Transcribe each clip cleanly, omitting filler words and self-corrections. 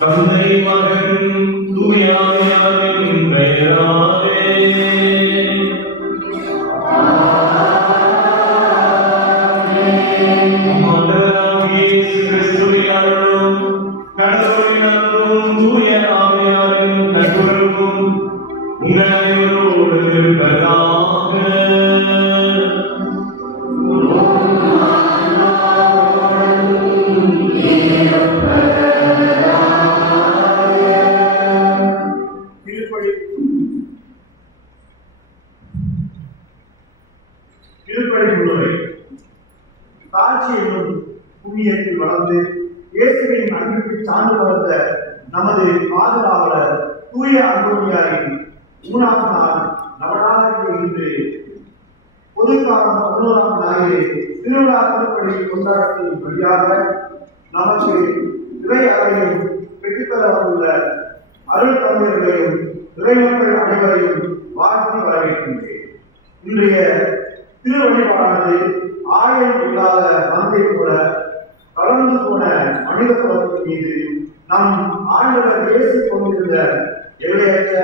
தந்தை மகன் தூய ஆவியாரின் பெயராலே ஆண்டவராகிய இயேசு கிறிஸ்துவின் அருளும் கடவுளின் அன்பும் தூய ஆவியாரின் நட்புறவும் உங்கள் அனைவரோடு இருப்பதாக. காட்சி என்னும் புண்ணியத்தில் வளர்ந்து இயேசுவின் அன்பிற்கு சான்று வளர்ந்த நமது பாதுகாவலர் தூய அந்தோனியாரின் 3ஆம் நாள் நவநாளாகிய இன்று பொதுக்காலம் 11ஆம் நாளிலே திருவிழா திருப்பலி கொண்டாட்டத்தின் வழியாக நமக்கு இறை அறையும் பெற்றுத்தர வந்துள்ள அருள் தமிழர்களையும் இறைமக்கள் அனைவரையும் வாழ்த்தி வரவேற்கின்றேன். இன்றைய திருவழிபாடானது ஆயுள் இல்லாத மந்தை போல கலந்து போன மனித குலத்தின் மீது நம் ஆண்டவர் இயேசு கொண்டிருந்த எல்லையற்ற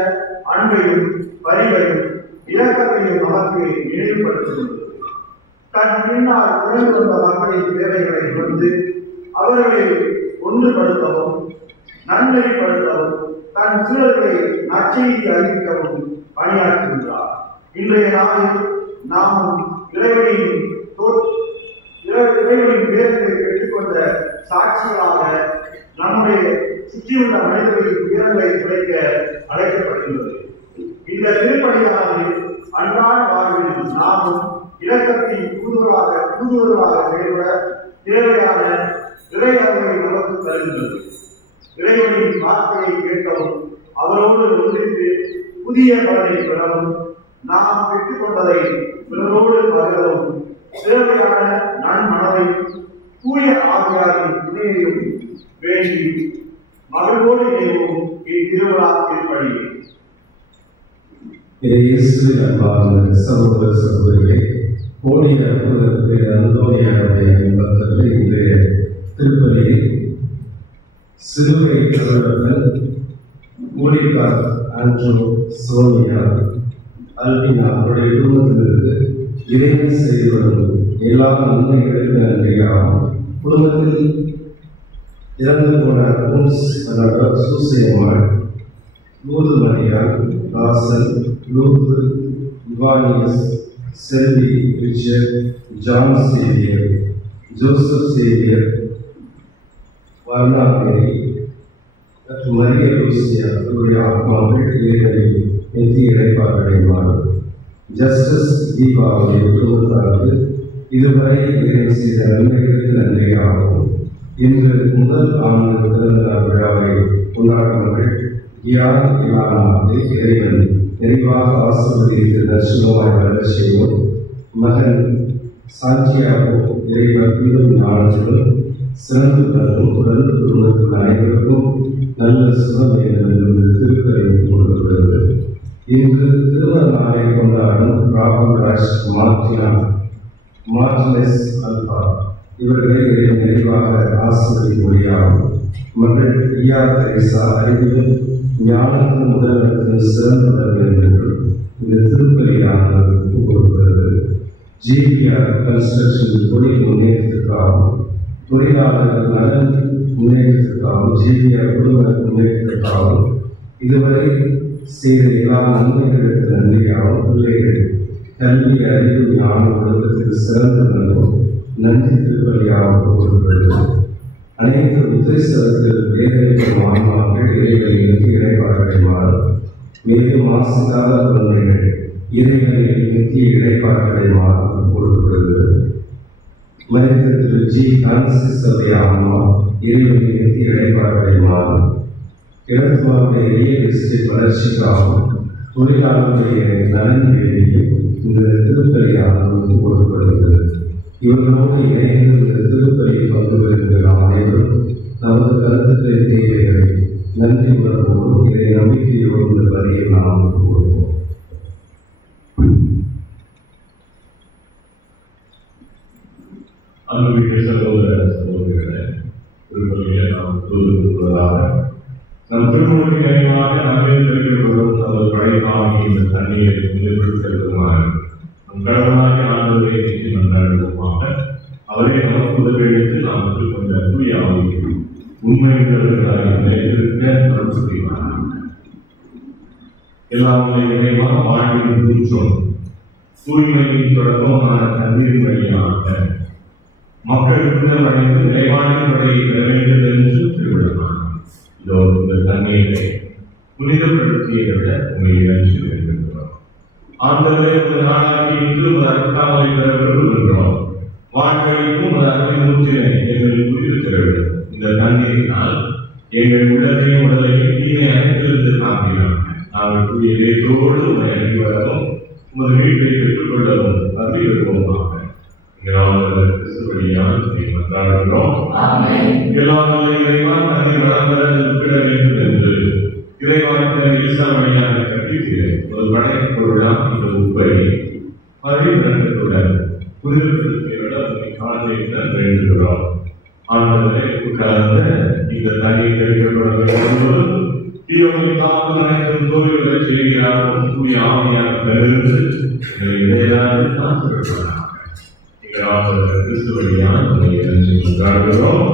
அன்பையும் பரிவையும் இரக்கத்தையும் நமக்கு நினைவுபடுத்துகிறது. தன் பின்னால் திறந்து வந்த மக்களின் தேவைகளை உணர்ந்து அவர்களை ஒன்றுபடுத்தவும் நன்னெறிப்படுத்தவும் தன் சீடர்களை நற்செய்தி அறிவிக்கவும் பணியாற்றுகின்றார். இன்றைய நாளில் நாமும் இறைவனின் பேர்களை பெற்றுக்கொண்ட சாட்சியாக நம்முடைய சுற்றியுள்ள மனிதர்களின் உயரங்களை குறைக்க அழைக்கப்பட்டுள்ளது. இந்த திருப்பணியானது அன்றாட வாழ்வில் நாமும் இரக்கத்தின் தூதுவர்களாக செயல்பட தேவையான இறையர்களை நமக்கு தருகின்றது. இறைவனின் வார்த்தையை கேட்கவும் அவரோடு ஒன்றித்து புதிய பலனை பெறவும் நாம் பெற்றுக்கொண்டதை பிறரோடு பகிரவும் தேவையான நன்மனதை தூய ஆவியாரின் துணையையும் வேண்டி மகிழ்வோடு இணைவோம் இத்திருவிழா திருப்பணியை. இயேசுவின் அன்பார்ந்த சகோதர சகோதரிகளே, ஓடிய புதற்கு அந்தோனியாருடைய பக்தர்கள் இன்றைய திருப்பலியில் சிலுவை தோழர்கள் ஊழியர் ஆண்ட்ரோ, சோனியா, அல்பினா அவருடைய குடும்பத்திலிருந்து இறைவன் செய்து வரும் எல்லா நன்மைகளுக்கு நன்றியாகும். குடும்பத்தில் இறந்து போன Susaimal, Lourdu Mariyal, Rasal, Lourdu, Ivanios, Selvi, Richard, John Xavier, Joseph Xavier, வர்ணாபேரி மற்றும் மரிய லூசியா இவருடைய ஆத்மாக்கள் இறைவனில் நித்திய இறைப்பாற்றடைவார். ஜஸ்டிஸ் தீபாவளி குடும்பத்தாருக்கு இதுவரை இறைவன் செய்த நன்மைகளுக்கு நன்றியாகும். இன்று முதல் ஆண்டு பிறந்தநாள் விழாவை கொண்டாடுபவர்கள் கியான் இலானாவை இறைவன் நிறைவாக ஆசிர்வதித்து நற்சுகமாய் வளரச் செய்வோம். மகன் சாந்தியாகோ இறைபக்தியும் ஞானத்திலும் சிறந்து தரும் உடல் குடும்பத்தில் அனைவருக்கும் நல்ல சுகம் வேண்டும் என்று திருக்கரை கொடுக்கப்படுகிறது. இன்று திருமண நாளை கொண்டாடும் ராகுல் ராஜ் மார்டினஸ் அல்பா இவர்களை நிறைவாக ஆசிர்வதிக்கும்படியாகும். மகள் பிரியா தெரேசா அறிவிலும் ஞானத்தின் முதலத்திலும் சிறந்தவர்கள் என்று இந்த திருப்பலியானது கொடுக்கிறது. ஜிபிஆர் கன்ஸ்ட்ரக்ஷன் தொழில் முன்னேற்றத்திற்காகவும் தொழிலாளர் நலன் முன்னேற்றத்திற்காகவும் ஜிபிஆர் குடும்ப முன்னேற்றத்திற்காகவும் இதுவரை செய்த எல்லா நன்மைகளுக்கு நன்றியாகவும் பிள்ளைகள் கல்வி, அறிவு, ஞான ஒழுக்கத்தில் சிறந்த நன்றும் நன்றி திருப்பலியாக கொடுக்கிறது. அனைத்து உத்தேசத்தில் வேதனைக்கும் ஆன்மாக்கள் இறைவனில் இடைப்பாடுகளை மாறும். மேலும் மாசுக்காத குழந்தைகள் இறைவனில் நித்திய இடைப்பாடுகளை மாறும் கொடுக்கிறது. மனித திரு ஜி பிரான்சிஸ் உடைய ஆன்மா இறைவனில் நித்திய இடைப்பாடுகளை மாறும். கிழத்துவாவுடைய ரியல் எஸ்டேட் வளர்ச்சிக்காகவும் தொழிலாளர்களுடைய நலன் வேண்டியும் இந்த திருப்பலியானது கொடுக்கப்படுகிறது. இவர்களோடு இணைந்து இந்த திருப்பலியை பங்கு பெறுகின்ற அனைவரும் நமது கருத்துக்களை, தேவைகளை நன்றி உணர்வோடும் இதை நம்பிக்கையோடு இந்த பலியை நாம் கொடுப்போம். அன்புமிக்க சகோதர சகோதரிகளே, திருப்பலியை நாம் தொழுதுவதாக நம் திருமணத்தின் அறிவாக நன்மையில் தெரிவிக்கப்படும் நமது படைப்பாகி இந்த தண்ணீரை நிலைப்படுத்துமாறு நம் கடவுளாக ஆண்டவரை நீக்கி மன்றாடுவோமாக. அவரை நமக்கு உதவியளித்து நாம் கொண்ட தூய ஆவியை உண்மைகளை நிலைத்திருக்க அருள் புரிவார். எல்லாம் இறைவா வாழ்வின் தூற்றும் தூய்மையின் தொடக்கமான தண்ணீர் வழியாக மக்களுக்கு அடைந்து நிறைவான படையை பெற வேண்டும் என்று திருவிழா இந்த தண்ணீரை புனிதப்படுத்தியதை விட உண்மையை நன்றி வருகின்றோம். ஆண்டவரே, ஒரு நாளாகி இன்று ஒரு அர்த்தாவை பெற விரும்புகின்றோம். வாழ்க்கைக்கும் ஒரு அறிவின் ஊற்றினை எங்கள் புரிந்து தர வேண்டும். இந்த தண்ணீரினால் எங்கள் உடலையும் உடலையும் தீமை அனைத்திலிருந்து காண்கிறார். நாங்கள் கூடிய இதயத்தோடு உங்களை அணுகி வரவும் உமது வீட்டை பெற்றுக்கொள்ளவும் அறிவிப்போமாக. கிறிஸ்துவடியால் மன்றாடுகிறோம். எல்லாம் இறைவன் தன்னை வளர்ந்த வேண்டும் என்று இறைவாக்கினர் ஈசா வழியாக கற்பிக்கிறேன். ஒரு படைப்பு பொருளாம் இந்த உப்பை பரிவரத்துடன் புதிர்படுத்தியவிட காண்பிக்க வேண்டுகிறோம். ஆண்டவரை கலந்த இந்த தண்ணீர் தெரிவிக்கப்பட வேண்டும். தீயோனை தாக்கும் அனைத்தும் தோல்விகளை செய்கிறார்கள். தூய ஆவியாக பெருந்து இடையிலாது தான் சொல்கிறார். கிறிஸ்துவடியால் உங்களை நன்றி மன்றாடுகிறோம்.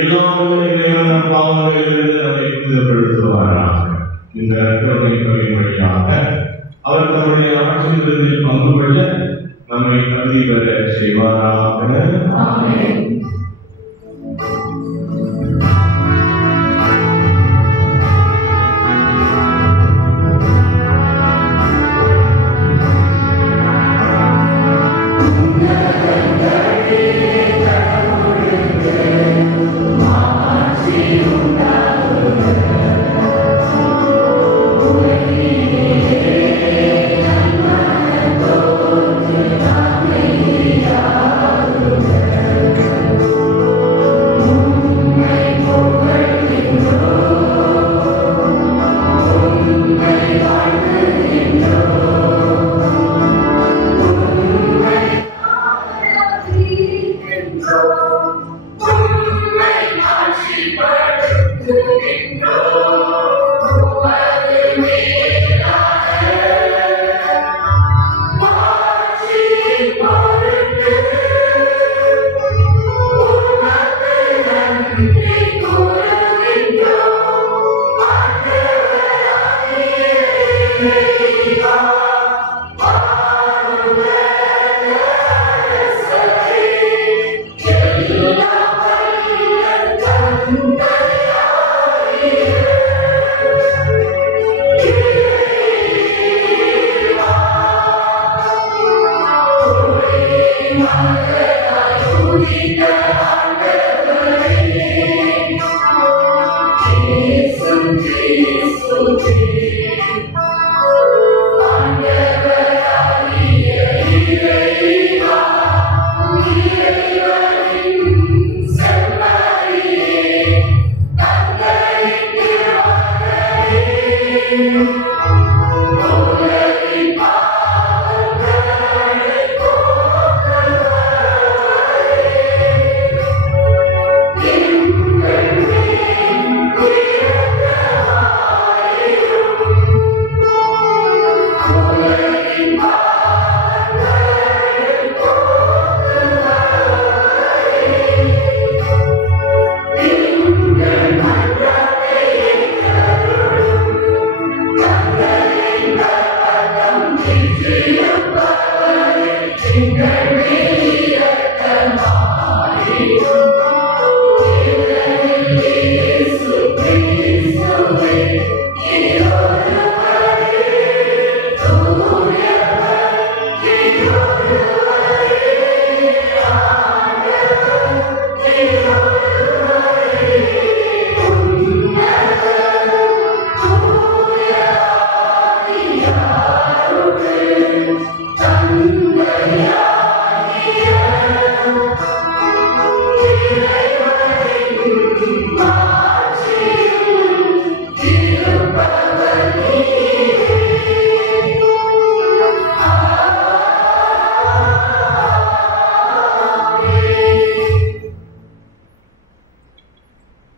எல்லாம் இறைவன் நம் பாவங்களிலிருந்து நம்மை புனிதப்படுத்துவாராக. இந்த கருணைகளின் வழியாக அவர் தம்முடைய ஆட்சியில் பங்கு கொள்ள நம்மை தகுதி பெற செய்வாராக. ஆமென்.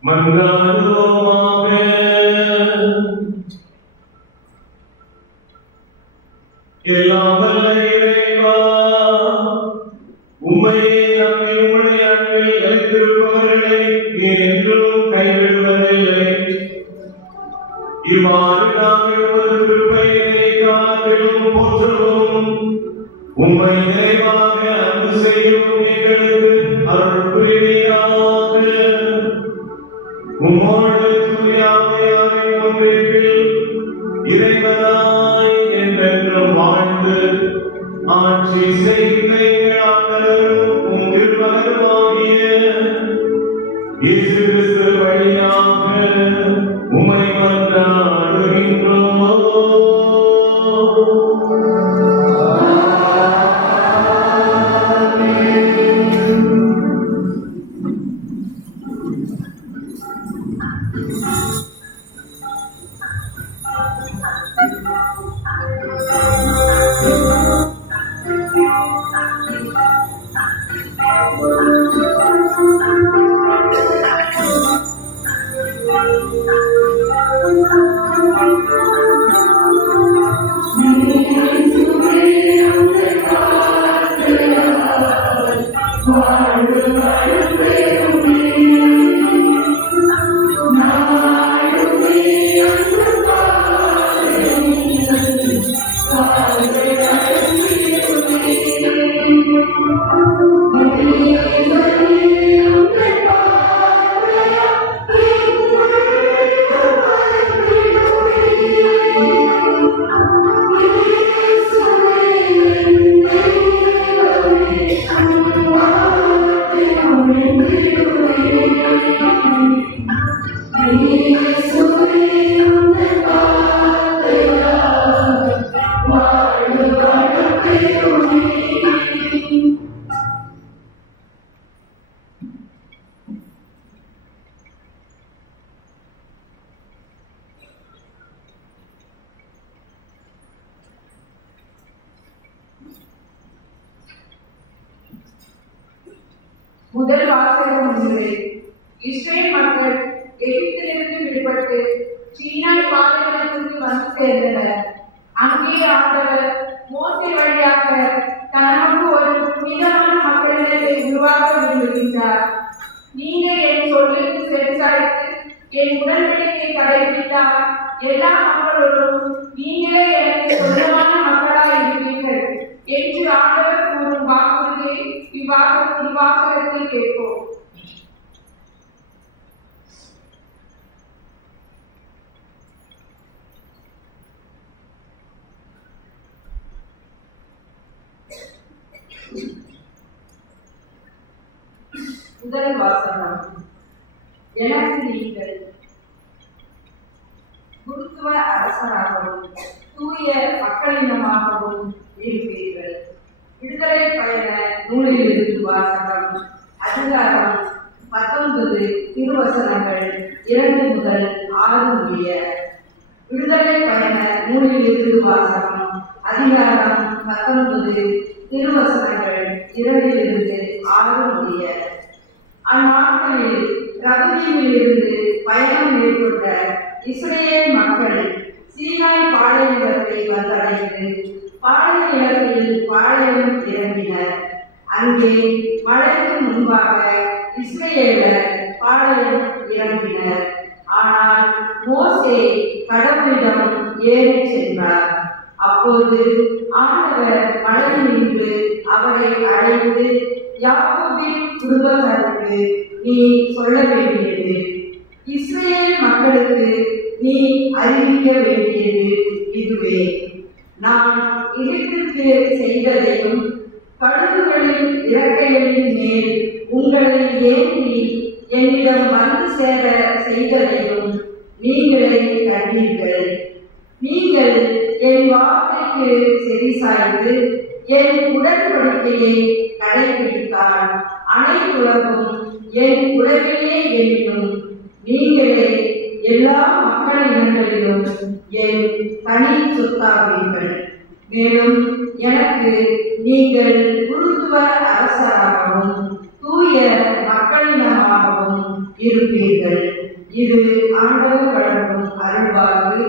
மன்றாடுவோமாக. எல்லாம் வல்ல இறைவா, உம்மையே நம்பி உம்முடைய அன்பில் நிலைத்திருப்பவர்களை நீர் என்றும் கைவிடுவதில்லை. இவ்வாறு நாங்கள் ஒரு திருப்பெயரை காத்திலும் போற்றுவோம். உம்மை நிறைவாக அன்பு செய்யும் எங்களுக்கு அருள் புரிவீராக. உம்மோடு தூய ஆவியாரின் ஒன்றிப்பில் இறைவனாய் என்றென்றும் வாழ்ந்து ஆட்சி செய்கின்ற எங்கள் ஆண்டவரும் உம் திருமகனுமாகிய இயேசு கிறிஸ்து வழியாக உம்மை மன்றாடுகின்றோம். முதல் வாசகம் ஒன்று. இஸ்ரேல் மக்கள் எகிப்திலிருந்து விடுபட்டு சீனாய் பாலைவனத்திற்கு வந்து சேர்ந்தனர். அங்கே ஆண்டவர் மோசே வழியாக தனக்கு ஒரு புனிதமான மக்களிடத்தை உருவாக்க விரும்புகின்றார். நீங்கள் என் சொல்லுக்கு செவிசாய்த்து என் உடன்படிக்கை கடைபிடித்தால் எல்லா மக்களோடும் நீங்களே எனக்கு சொந்தமான மக்களாய் இருப்பீர்கள் என்று ஆண்டவர் கூறும் வாக்குறுதியை இவ்வாசகத்தில் கேட்போம். முதல் வாசகம். எனக்கு நீங்கள் குருத்துவ அரசராகவும் தூய மக்களினமாகவும் இருப்பீர்கள். விடுதலை பயண நூலிலிருந்து வாசகம். அதிகாரம் 19 திருவசனங்கள் 2 முதல் 6 முடிய. விடுதலை பயண நூலிலிருந்து வாசகம். அதிகாரம் 19 திருவசனங்கள் 2 - 6 முடிய. அந்நாட்களில் ரகுதீமிலிருந்து பயணம் மேற்கொண்ட இஸ்ரேல் மக்கள் சீனாய் பாலைநிலத்தை வந்தடைந்து பாலைநிலத்தில் பாளையம் இறங்கினர். அங்கே மழைக்கு முன்பாக இஸ்ரேலர் பாளையம் இறங்கினர். ஆனால் மோசே கடவுளிடம் ஏறி சென்றார். அப்போது ஆண்டவர் மலையினின்று அவரை அழைத்து, யாக்கோபின் குடும்பத்தாருக்கு நீ சொல்ல வேண்டியது, இஸ்ரேல் மக்களுக்கு நீ அறிவிக்க வேண்டியது இதுவே. நான் எகிப்திற்கு செய்ததையும் கழுகுகளின் இறக்கைகளின் மேல் உங்களை ஏற்றி என்னிடம் வந்து சேர செய்ததையும் நீங்களே கண்டீர்கள். நீங்கள் என் வார்த்தைக்கு செவிசாய்த்து என் உடன்படிக்கையை கடைபிடித்தால் அனைத்துலகும் என் உலகிலே எண்ணும் நீங்களே எல்லா மக்கள் இனங்களிலும் என் தனி சொத்தாவீர்கள். மேலும் எனக்கு நீங்கள் குருத்துவ அரசராகவும் தூய மக்களினமாகவும் இருப்பீர்கள். இது ஆண்டவர் வழங்கும் அருள்வாக்கு.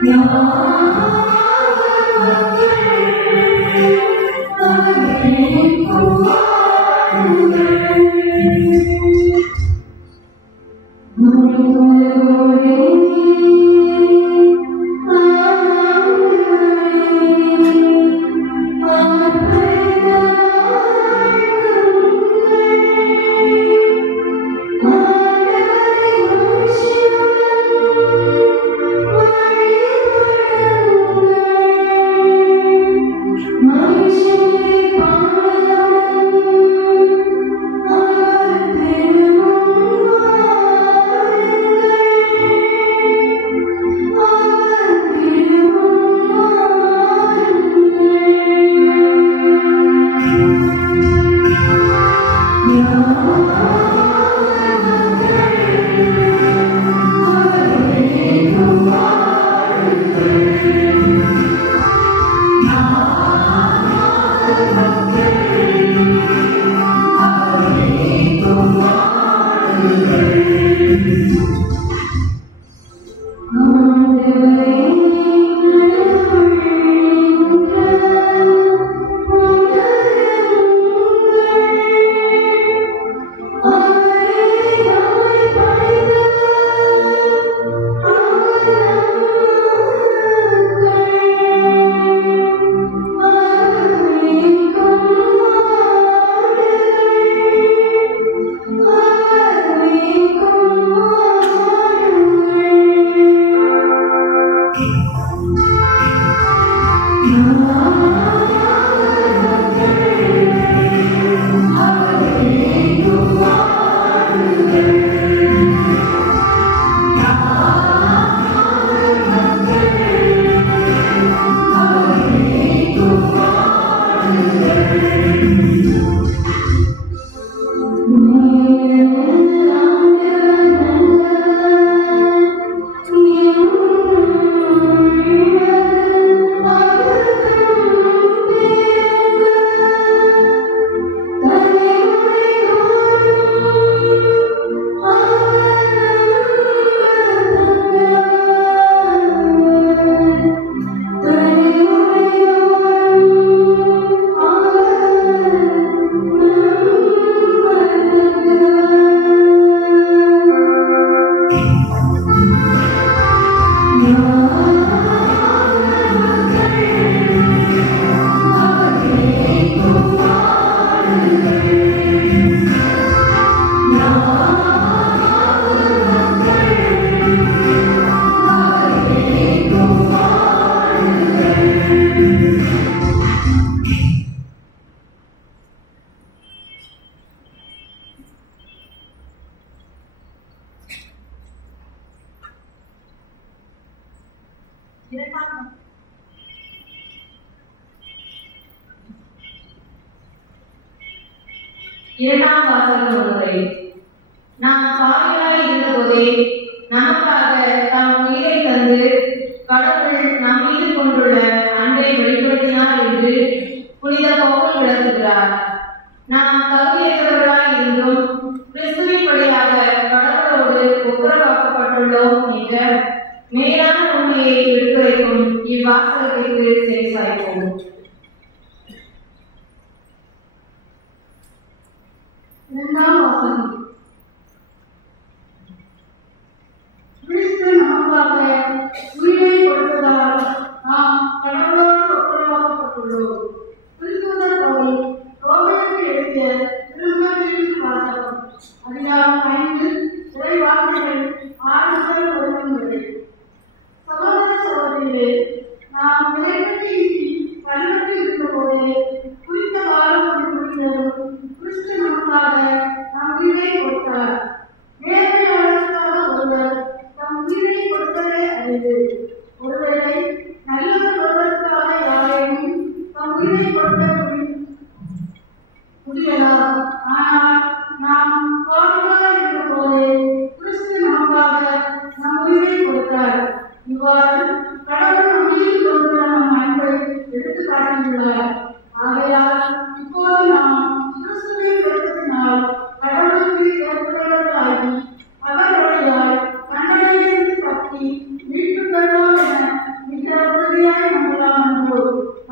No. இரண்டாம் வாசகம் ஒன்றை நாம் பாவிகளாய் இருந்தபோதே நமக்காக தாம் உயிரை தந்து கடவுள் நம் மீது கொண்டுள்ள அன்பை வெளிப்படுத்தினார் என்று புனித பவுல் விளக்குகிறார். நாம் தகுதியற்றவர்களாய் இருந்தும் கிறிஸ்துவின் வழியாக கடவுளோடு ஒப்புரவாக்கப்பட்டுள்ளோம் என்ற மேலான உண்மையை எடுத்துரைக்கும் இவ்வாசகத்திற்கு செவிசாய்ப்போம். இரண்டாம் வாசகம். கிறிஸ்து நமக்காக உயிரை கொடுத்ததால் நாம் கடவுளோடு ஒப்புரவாக்கப்பட்டுள்ளோம். திருத்தூதர் பவுல் ரோமருக்கு எழுதிய திருமுகத்தின் வாசகம் அதிகாரம் 5 இறை வார்த்தைகள் 6 முதல் 11 வரை. சகோதர சகோதரிகளே, நாம் இறைவனின்றி கல்வெட்டு இருந்தபோதே குறித்த காலம் ஒன்று முடிந்ததும் கிறிஸ்து நமக்காக நம் உயிரை கொடுத்தார். நேர்மையாளருக்காக ஒருவர் தம் உயிரை கொடுத்ததை அறிந்து, ஒருவேளை நல்லவர் ஒருவருக்காக யாரையும் தம் உயிரை கொடுக்க முடியலாம். ஆனால் நாம் பாவிகளாய் இருந்தபோதே கிறிஸ்து நமக்காக நம் உயிரை கொடுத்தார். இவ்வாறு கடவுள் நம் மீது கொண்டுள்ள நம் அன்பை எடுத்து காட்டியுள்ளார். ஆகையால் இப்போது நாம் கிறிஸ்துவின் இரத்தத்தினால் கடவுளுக்கு ஏற்புடையவர்களாகி அவர் வழியாய் தண்டனையிலிருந்து தப்பி மீட்பு பெறுவோம் என மிக உறுதியாய் நம்பலாம் என்றோ.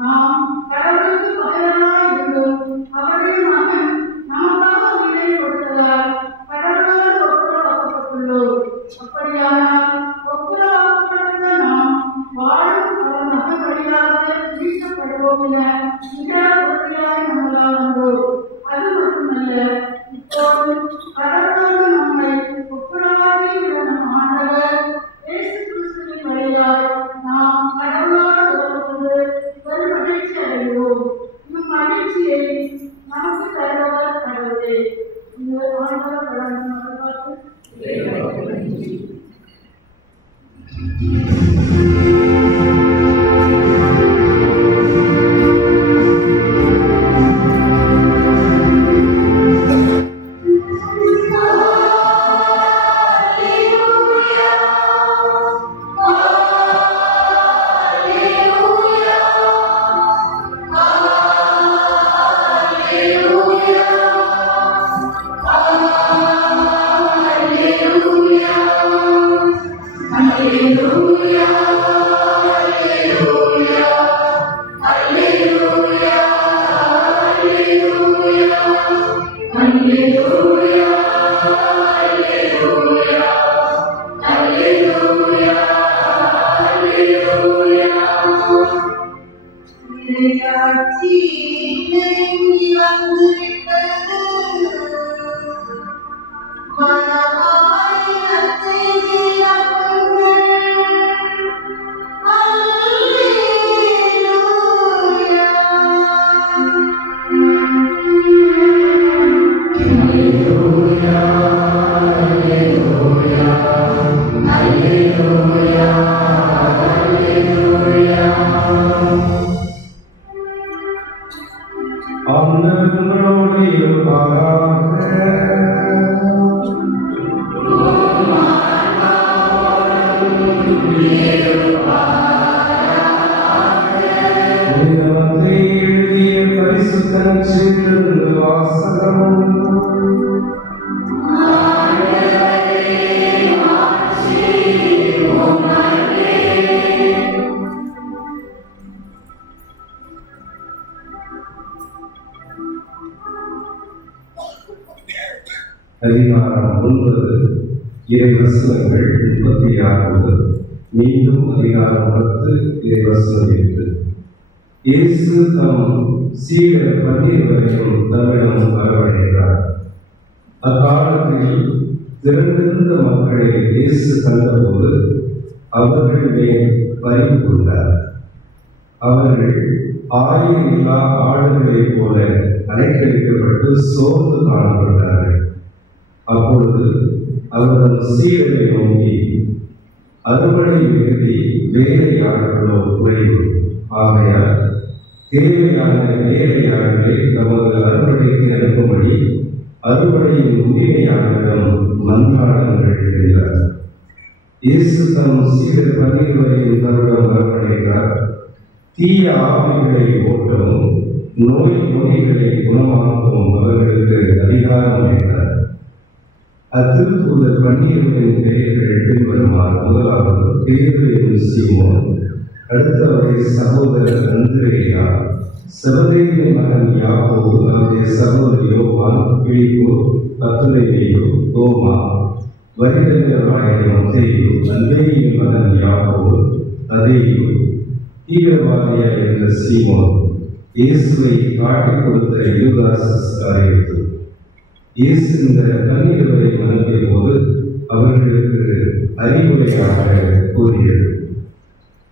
நாம் கடவுளுக்கு பகைவர்களாய் இருந்தோம். அவருடைய மகன் நமக்காக உயிரை கொடுத்ததால் கடவுளோடு ஒப்புரவாக்கப்பட்டுள்ளோம். அப்படியானால் ஒப்புரவாக்கப்பட்ட நாம் வாழும் அவர் மகன் வழியாக மீட்கப்படுவோம் என மிக உறுதியாய் நம்பலாம் என்றோ. அது மட்டுமல்ல, இப்போது கடவுளோடு நம்மை ஒப்புரவாகியுள்ள நம் ஆண்டவர் இயேசு கிறிஸ்துவின் வழியாய் நாம் கடவுளோடு உறவு கொண்டு ஒரு மகிழ்ச்சி அடைகிறோம். இம்மகிழ்ச்சியை நமக்கு தருபவர் கடவுளே. இந்த ஆண்டவர் வழங்கும் வரலாற்று அதிகாரம் 9 இறைவசனங்கள் 36 முதல். மீண்டும் அதிகாரம் 10 இறைவசனம் 8. இயேசு தம் சீடர் 12 வரைக்கும் தம்மிடம் வரவழைத்தார். அக்காலத்தில் திரண்டிருந்த மக்களை இயேசு கண்டபோது அவர்கள் மேல் பரிவு கொண்டார். அவர்கள் ஆயிரில்லா ஆடுகளைப் போல அலைக்கழிக்கப்பட்டு சோர்ந்து காணப்பட்டார்கள். அப்பொழுது அவர் சீடரை நோக்கி, அறுவடை மிகுதி, வேலையாளர்களோ குறைவு. ஆகையால் தேவையான வேலையாளர்களை தமது அறுவடைக்கு அனுப்பும்படி அறுவடையின் உரிமையாளரிடம் மன்றாடுங்கள் என்றார். இயேசு தம் சீடர் 12 தருடம் வரவழைத்தார். தீய ஆவிகளை ஓட்டவும் நோய் நொடிகளை குணமாக்கவும் அவர்களுக்கு அதிகாரம் அளித்தார். அத்திருத்தூதர் 12 பெயர்கள் பின்வருமாறு: முதலாவது பேதுரு என்னும் சீமோன், அடுத்தவரை சகோதரர் அந்திரேயா, செபதேயுவின் மகன் யாக்கோபு, அவருடைய சகோதரர் யோவான், பிலிப்பு, பர்தலமேயு, தோமா, வரிதண்டராகிய மத்தேயு, அந்திரேயின் மகன் யாக்கோபு, ததேயு, தீவிரவாதியாய் இருந்த சீமோன், இயேசுவை காட்டிக் கொடுத்த யூதாஸ் இஸ்காரியோத்து. இயேசு இந்த 12 அனுப்பிய போது அவர்களுக்கு அறிவுரையாக கூறியது: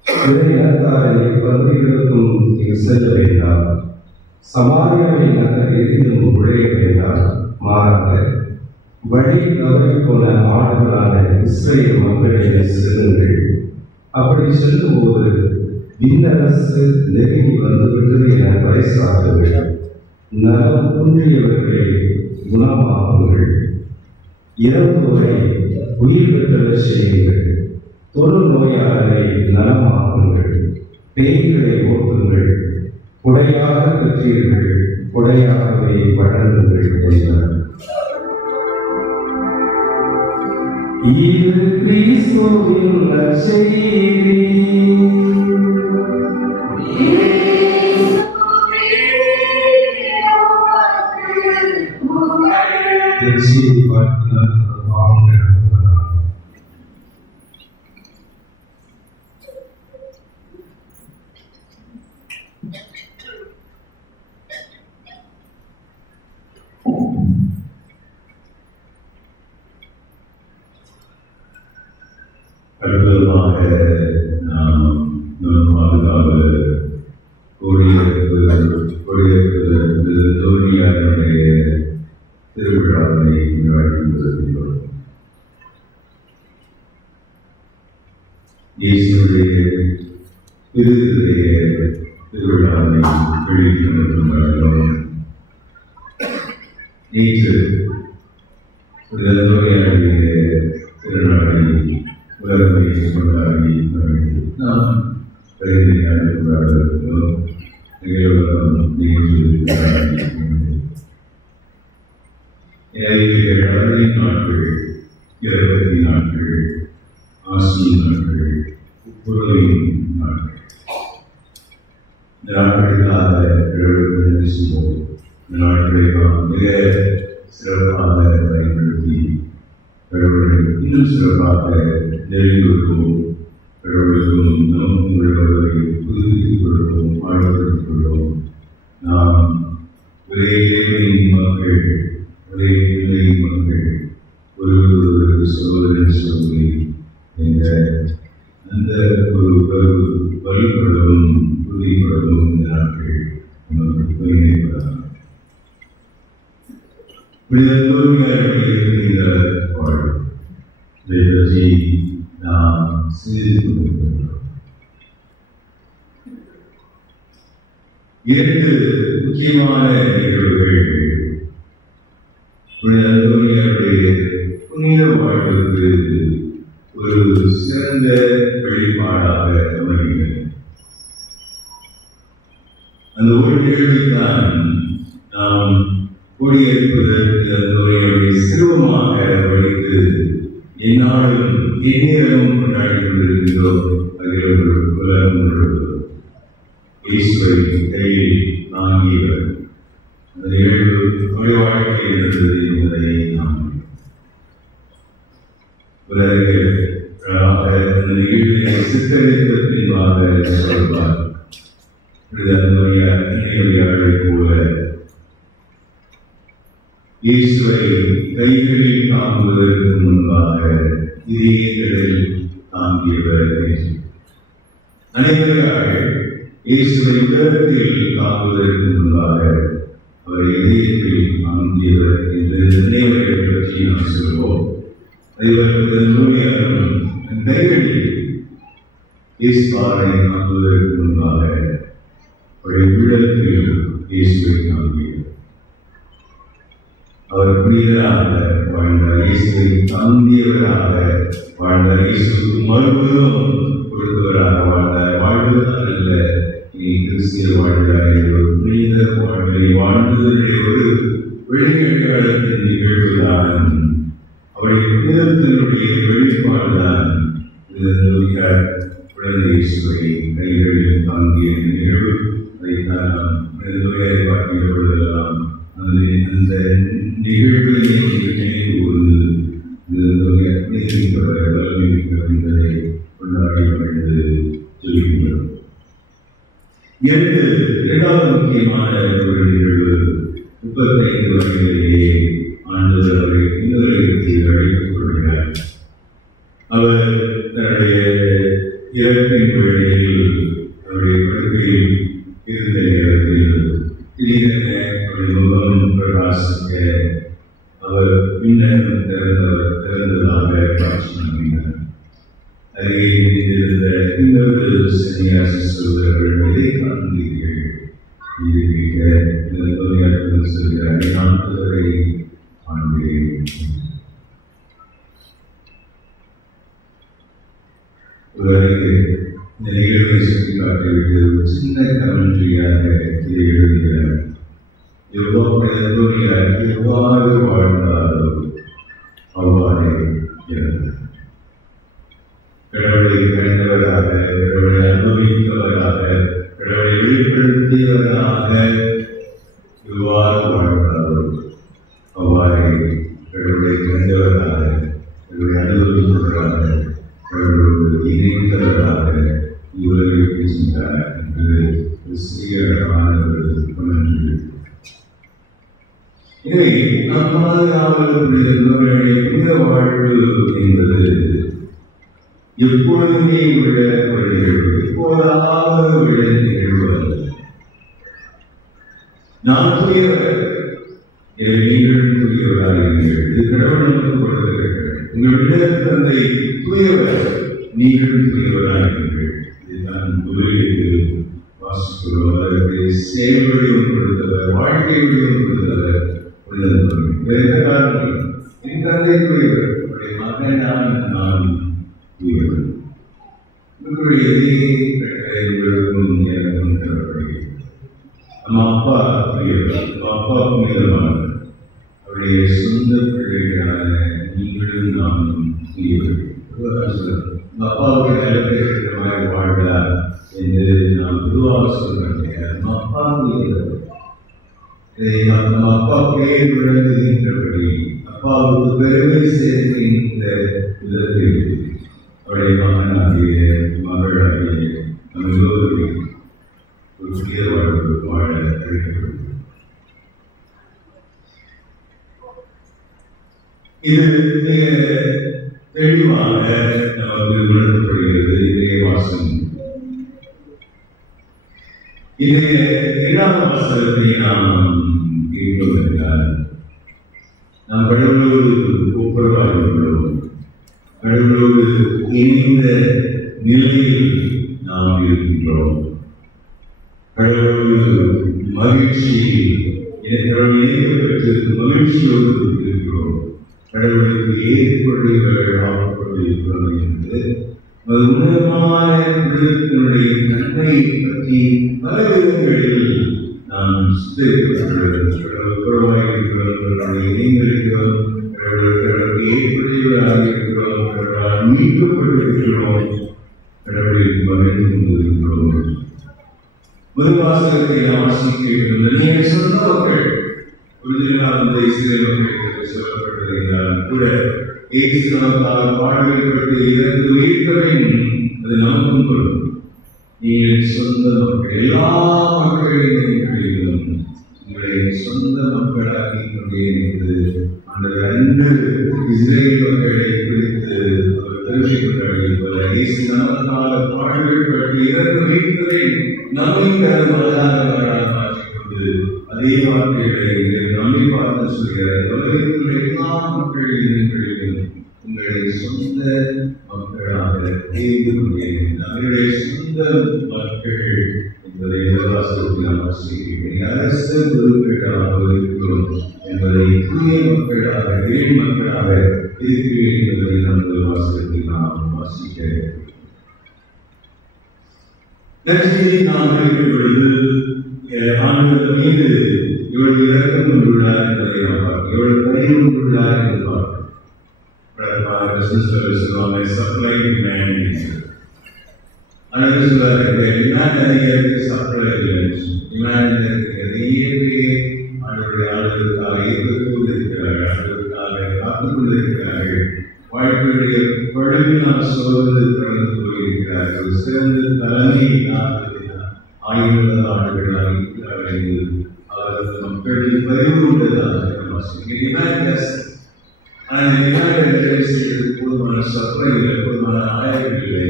பிற இனத்தாரை பகுதிகளுக்கும் நீங்கள் செல்ல வேண்டாம், சமாரியாவின் நகர் எதிலும் நுழைய வேண்டாம், மாறாக வழி தவறிப்போன ஆடுகளான இஸ்ரேல் மக்களிடையே செல்லுங்கள். அப்படி செல்லும்போது விண்ணரசு நெருங்கி வந்துவிட்டது என பறைசாற்றுங்கள். நலம் குன்றியவர்களை குணமாகுங்கள், இறந்தோரை உயிர் பெற்றச் செய்யுங்கள், தொழு நோயாளரை நலமாக்குங்கள், பேய்களை ஓட்டுங்கள், கொடையாக பெற்றீர்கள், கொடையாகவே வழங்குங்கள் என்றார். இது கிறிஸ்துவின் நற்செய்தி. அடுத்ததாக நாம் பாதுகாப்பு தோழியாருடைய திருவிழாவை கொண்டாடுகிறோம். இயேசுடைய திருவிழாவை கொண்டாடுகிறோம். நேற்று தோழியாருடைய திருநாளை உலகத்தை கொண்டாடி நாம் கொண்டாடுகிறோம். நாட்கள், 20 நாட்கள், ஆசிய நாட்கள், உறவின் நாட்கள். இந்த நாட்களுக்காக பேசுவோம். இந்த நாட்களை நாம் மிக சிறப்பாக பயன்படுத்தி கடவுளை இன்னும் சிறப்பாக நெருங்கி வருவோம். கடவுளுக்கும் நமக்கும் உள்ளவர்களை புதுப்பித்துக் கொள்வோம், ஆழ்வதற்குக் கொள்வோம். நாம் ஒரே இறைவனின் மக்கள், ஒரே நிலையின் மக்கள், ஒருவருக்கு சகோதரன் சகோதரி என்ற அந்த ஒரு வழிபடவும் உறுதிப்படவும் இந்த நாட்கள் நமக்கு பரிந்துரைப்பதாக இருக்கின்ற வாழ்வு இதை பற்றி நாம் சிந்தித்துக் கொண்டிருக்கிறோம். 2 முக்கியமான நிகழ்வுகள் புனித வாழ்வுக்கு ஒரு சிறந்த வெளிப்பாடாக அமைகிறது. அந்த ஒரு நிகழ்வைத்தான் நாம் கொடியேற்பதற்கு அந்த சிறுவமாக வைத்து எந்நாளும் எந்நேரமும் கொண்டாடி கொண்டிருக்கிறோம். அதில் உலகம் முழுவதும் இயேசுவை கையில் தாங்கியவர் அந்த நிகழ்வு அவருடைய வாழ்க்கை இருந்தது என்பதை நாம் அந்த நிகழ்வினை சித்தரித்த பின்பாக சொல்வார். அன்னையை போல இயேசுவை கைகளில் தாங்குவதற்கு முன்பாக இதயங்களில் தாங்கியவர். அனைவராக இயேசுவை உலகத்தில் தாங்குவதற்கு முன்பாக அவரை இதயத்தில் தாங்கியவர் என்று நினைவர்கள் பற்றி நாம் சொல்வோம். கைகளில் இயேசுவை தாங்குவதற்கு முன்பாக அவருடைய உள்ளத்தில் இயேசுவை தாங்கியவர். அவர் புனிதராக வாழ்ந்தார். இயேசுவை தாங்கியவராக வாழ்ந்தார். இயேசுக்கு மறுபுறம் கொடுத்தவராக வாழ்ந்தார். வாழ்வதால் அல்ல, நீ கிறிஸ்திய வாழ்ந்தார். ஒரு புனித வாழ்வை வாழ்ந்ததனுடைய ஒரு வெளியேற்றத்தின் நிகழ்வுதான், அவருடைய புனிதத்தினுடைய வெளிப்பாடுதான் குழந்தை இயேசுவை கைகளில் தாங்கிய நிகழ்வு. அதைத்தான் நாம் நுழையாய் பார்க்கின்ற பொழுதெல்லாம் அந்த நிகழ்வுகளை நினைவு கூர்ந்து என்பதை கொண்டாடி வாழ்ந்து சொல்கின்றோம். இரண்டாவது முக்கியமான ஒரு நிகழ்வு, 35 வயதிலேயே ஆண்டவர் அவரை இன்னொரு அழைத்துக் கொள்கிறார். அவர் தன்னுடைய இறப்பின் வேளையில் அவருடைய படுக்கையில் இருந்த நேரத்தில் திடீரென அவருடைய முகம் பிரகாசிக்க அவர் பின்னர் திறந்ததாக காட்சி நம்பினார். அருகே இருந்த இன்னொரு சன்னியாசி சொல்வர்கள், இதை காண்கிறீர்கள், இது கேட்க தொழிலாளர்கள் சொல்கிறார், நான் அவரை காண்கிறேன். ஒருவருக்கு இந்த நிகழ்வை சுட்டிக்காட்டிவிட்டு ஒரு சின்ன கமெண்ட்ரியாக இதை எழுதுகிறார். எவ்வாறு வாழ்ந்தாரோ அவ்வாறே இருந்தார். கடவுளை கண்டவராக, கடவுளை அனுபவித்தவராக, கடவுளை வெளிப்படுத்தியவராக எவ்வாறு வாழ்ந்தாரோ அவ்வாறே கடவுளை கண்டவராக, கடவுளை அனுபவித்தவராக, கடவுளோடு இணைந்தவராக இவ்வுலகிற்கு சென்றார் என்று சிறியமான கொண்டு. இதை நம்மால் புனித வாழ்வு என்பது எப்பொழுதுமே உள்ள ஒரு நிகழ்வு, எப்போதாவது உள்ள நிகழ்வு அல்ல. நான் தூயவர், நீங்கள் தூயவராக இருங்கள். இது கடவுள் நமக்கு கொடுத்திருக்கிறது. உங்கள் தந்தை தூயவர், நீங்கள் தூயவராக இருங்கள். இதுதான் முதலில் வாசிக்கிறோம். அதற்கு செயல் வடிவம் கொடுத்தவர், வாழ்க்கை வடிவம் கொடுத்தவர் உள்ளது. வேறு காரணம், என் தந்தை தூயவர், அவருடைய மகனான நான் தூயவர். உங்களுடைய உங்களுக்கும் எனக்கும் தரப்படுகிறது. நம்ம அப்பா தூயவர், நம்ம அப்பா புனிதமானவர். அவருடைய சொந்த பிள்ளைகளான நீங்களும் நானும் தூயவர். அப்பாவுடைய நிலத்தை இருக்கிற மாதிரி வாழ்ந்தார் என்று நாம் பொதுவாக சொல்கிறேன். நம்ம அப்பா தூயவர். நம்ம அப்பா பெயர் விளங்குகின்றபடி அப்பாவுக்கு பெருமை சேர்க்கின்ற விதத்தில் அவருடைய மகனாகிய மகளாகிய நம் எல்லோருடைய ஒரு புதிய வாழ்வு வாழ அழைக்கப்படுகிறது. இது தெளிவாக நமக்கு உணர்த்தப்படுகிறது. இதே வாசம், இது 2ஆம் வாசகத்தை நாம் கேட்போம் என்றால், நாம் கடவுளோடு ஒப்புரவாக உள்ளோம். கடவுளோடு இணைந்த நிலையில் நாம் இருக்கின்றோம். கடவுளோடு மகிழ்ச்சியில் இணைக்கப்பட்டு மகிழ்ச்சியோடு இருக்கிறோம். கடவுளுக்கு ஏற்புடையவர்கள் ஆக்கப்பட்டிருக்கிறோம் என்று அது உன்னதமான விடத்தினுடைய தன்மையை பற்றி பல விதங்களில் நாம் சித்தரிக்கப்பட்டுள்ளோம். இணைந்திருக்கிறோம், கடவுளுக்கு ஏற்புடையவராக இருக்கிறோம், கடவுளால் மீட்கப்பட்டிருக்கிறோம், கடவுளில் மகிழ்ந்து கொண்டிருக்கிறோம். முதல் வாசகத்தை வாசிக்கின்ற நீங்கள் சொந்த மக்கள் ஒரிஜினலாக இஸ்ரேல் மக்களுக்கு சொல்லப்பட்டிருந்தாலும் கூட நமக்காக பாடுபட்டு இறந்து உயிர்த்தவன் அது நமக்கும் கொள்ளும். நீங்கள் சொந்த மக்கள், எல்லா மக்களிலும் உங்களை சொந்த மக்களாக்கி கொண்டே என்று அந்த 2 இஸ்ரேல் மக்களை குறித்து அவர் தெரிவிக்கின்றார்கள் போல, இயேசு நமக்காக பாடுபட்டு இறந்து உயிர்த்ததை நம்மை மனதாரவராக மாற்றிக்கொண்டு அதே வார்த்தைகளை நம்மை பார்த்து சொல்கிறார். உலகத்தில் எல்லா மக்களிலும் உங்களை சொந்த மக்களாக தேர்ந்து கொண்டேன். அவருடைய சொந்த மக்கள் என்பதை வாசிக்கிறேன். அரசு பொறுப்பேற்றாக இருக்கிறோம் என்பதை புதிய மக்களாக ஏழை மக்களாக இருக்கிறேன் என்பதை நமது வாசகத்தில் நாம் வாசிக்க நற்செய்தி நாம் கேட்கும் பொழுது ஆண்டவர் மீது இவள் இரக்கம் கொண்டுள்ளார் என்பதை நாம் பார்க்கிறோம். இவள் பரிவு கொண்டுள்ளார் என்று பார்க்கிறோம். சப்ளை வாழ்க்கையுடைய பழுவினால் சோர்ந்து கடந்து போயிருக்கிறார்கள். சிறந்த தலைமை ஆயுத ஆண்டுகளாக அவரது மக்களின் பரிவு கொண்டதாக போதுமான சப்ளை இல்லை, போதுமான ஆயர்கள் இல்லை.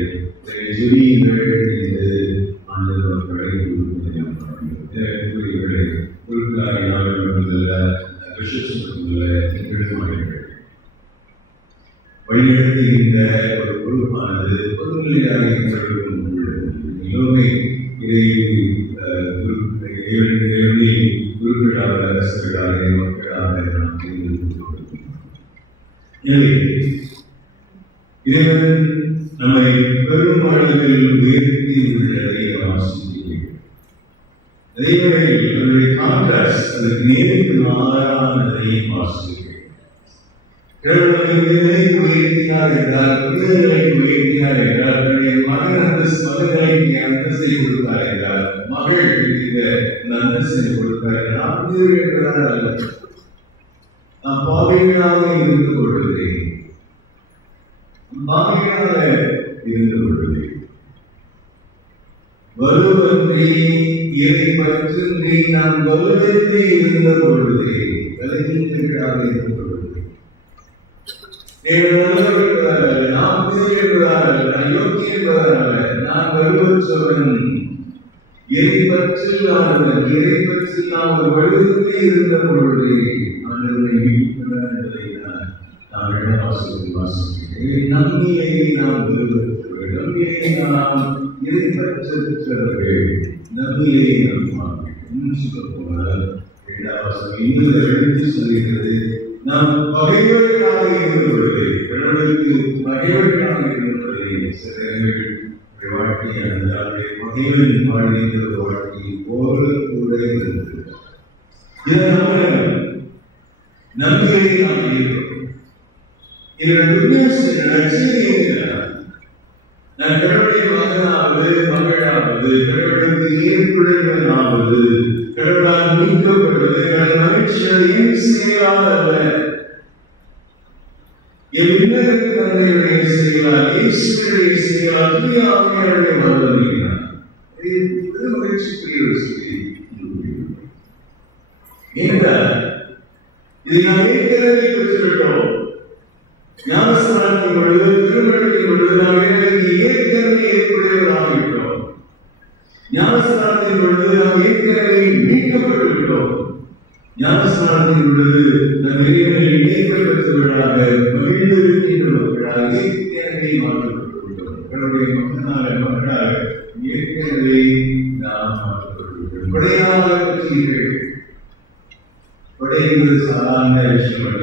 ஜெபியுங்கள் என்று ஆண்டவர் மக்களை உறுப்பினராக வழிநடத்துகின்ற ஒரு பொறுப்பானது பொதுநிலையாக எல்லோருமே இதை உறுப்பினராக அரசுகளாக மக்களாக நாம் இறைவன் நம்மை பெரும் வாழ்வில் உயர்த்தி உள்ளதை வாசிக்கிறேன். அதே வேளையில் அதனுடைய கான்ட்ராஸ்ட் அதற்கு நேருக்கு மாறானதை வாசிக்கிறேன். உயர்த்தினார் என்றால் புனிதர்களை உயர்த்தினார் என்றால் தன்னுடைய மகன் மகன்களை அந்தஸ்தை கொடுத்தார் என்றால் மகள் இந்த அந்தஸ்தை கொடுத்தார். நாம் புனிதர் என்பதால் அல்ல, நாம் பாவிகளாக இருந்து கொள்வதே வலுவன்றி இதை பற்றி நாம் வலுவன்றி இருந்த பொழுதே கலைஞர்களாக இருந்து கொள்வதே நாம் என்பதால் நான் யோக்கி என்பதால் நான் வலுவற்றவன் இதை பற்றில் இதை பற்றி நாம் ஒரு வலுவன்றி இருந்த பொழுதே என்பதை நான் வாசிக்கிறேன். நம்பியை நாம் நம்பியை நாம் இதை பற்றவர்கள் நம்பியை நாம் பார்க்கிறோம். சொல்ல போனால் இன்னொரு எழுத்து சொல்கிறது, நாம் பகைவர்களாக இருந்து கொள்வதை கடவுளுக்கு பகைவர்களாக இருந்து கொள்வதை சிலர்கள் வாழ்க்கையானது பகைவன் வாழ்கின்ற வாழ்க்கை போல கூட இருந்தது. இதனால் நம்பிக்கையை நாம் இருக்கிறோம். நான் கடவுளை மகனாவது மகளாவது கடவுளுக்கு ஏற்புடையவனாவது கடவுளால் மீட்கப்படுவது எனது மகிழ்ச்சியால் ஏன் செயலால் அல்ல, என் விண்ணகத்து தந்தையுடைய செயலால் இயேசுவுடைய செயலால் தூய ஆவியாருடைய வல்லமையினால் மகிழ்ச்சிக்குரிய ஒரு செய்தி. ஏனென்றால் இதை நாம் ஏற்கனவே பெற்றுவிட்டோம். ஞானஸ்நானத்தின் பொழுது திருமணத்தின் பொழுது நாம் ஏற்கனவே ஏற்புடையவராகிவிட்டோம். ஞானஸ்நானத்தின் பொழுது நாம் ஏற்கனவே மீட்கப்பட்டுவிட்டோம். ஞானஸ்நானத்தின் பொழுது நம் இறைவனில் இணைப்பை பெற்றவர்களாக மகிழ்ந்து இருக்கின்ற மக்களாக ஏற்கனவே மாற்றப்பட்டுவிட்டோம். கடவுளுடைய மக்களாக ஏற்கனவே நாம் மாற்றப்பட்டுவிட்டோம். கொடையாக பெற்றீர்கள். கொடை என்பது சாதாரண விஷயம் அல்ல.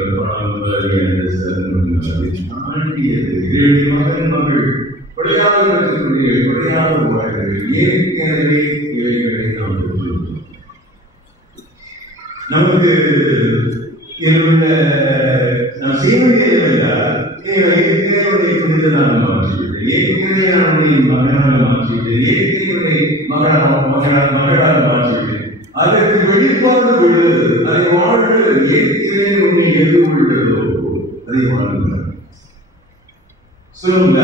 மகன் மகள் கொடையாக பெற்றக்கூடிய கொடையாக வாழ்கிறது. ஏற்கனவே இவைகளை நாம் பெற்றுள்ளோம். நமக்கு நாம் செய்வதே என்றால் ஏற்கனவே புனிதனாக மாற்றிவிட்டு ஏற்கனவே அவனுடைய மகனாக மாற்றிவிட்டு ஏற்கனவே மகளாக மாற்றிவிட்டு அதற்கு வெளிப்பாடு உள்ளது. அதை வாழ்வது ஏற்கனவே உன்னை எது உள்ளதோ அதை வாழ்ந்தார். சொல்லுங்க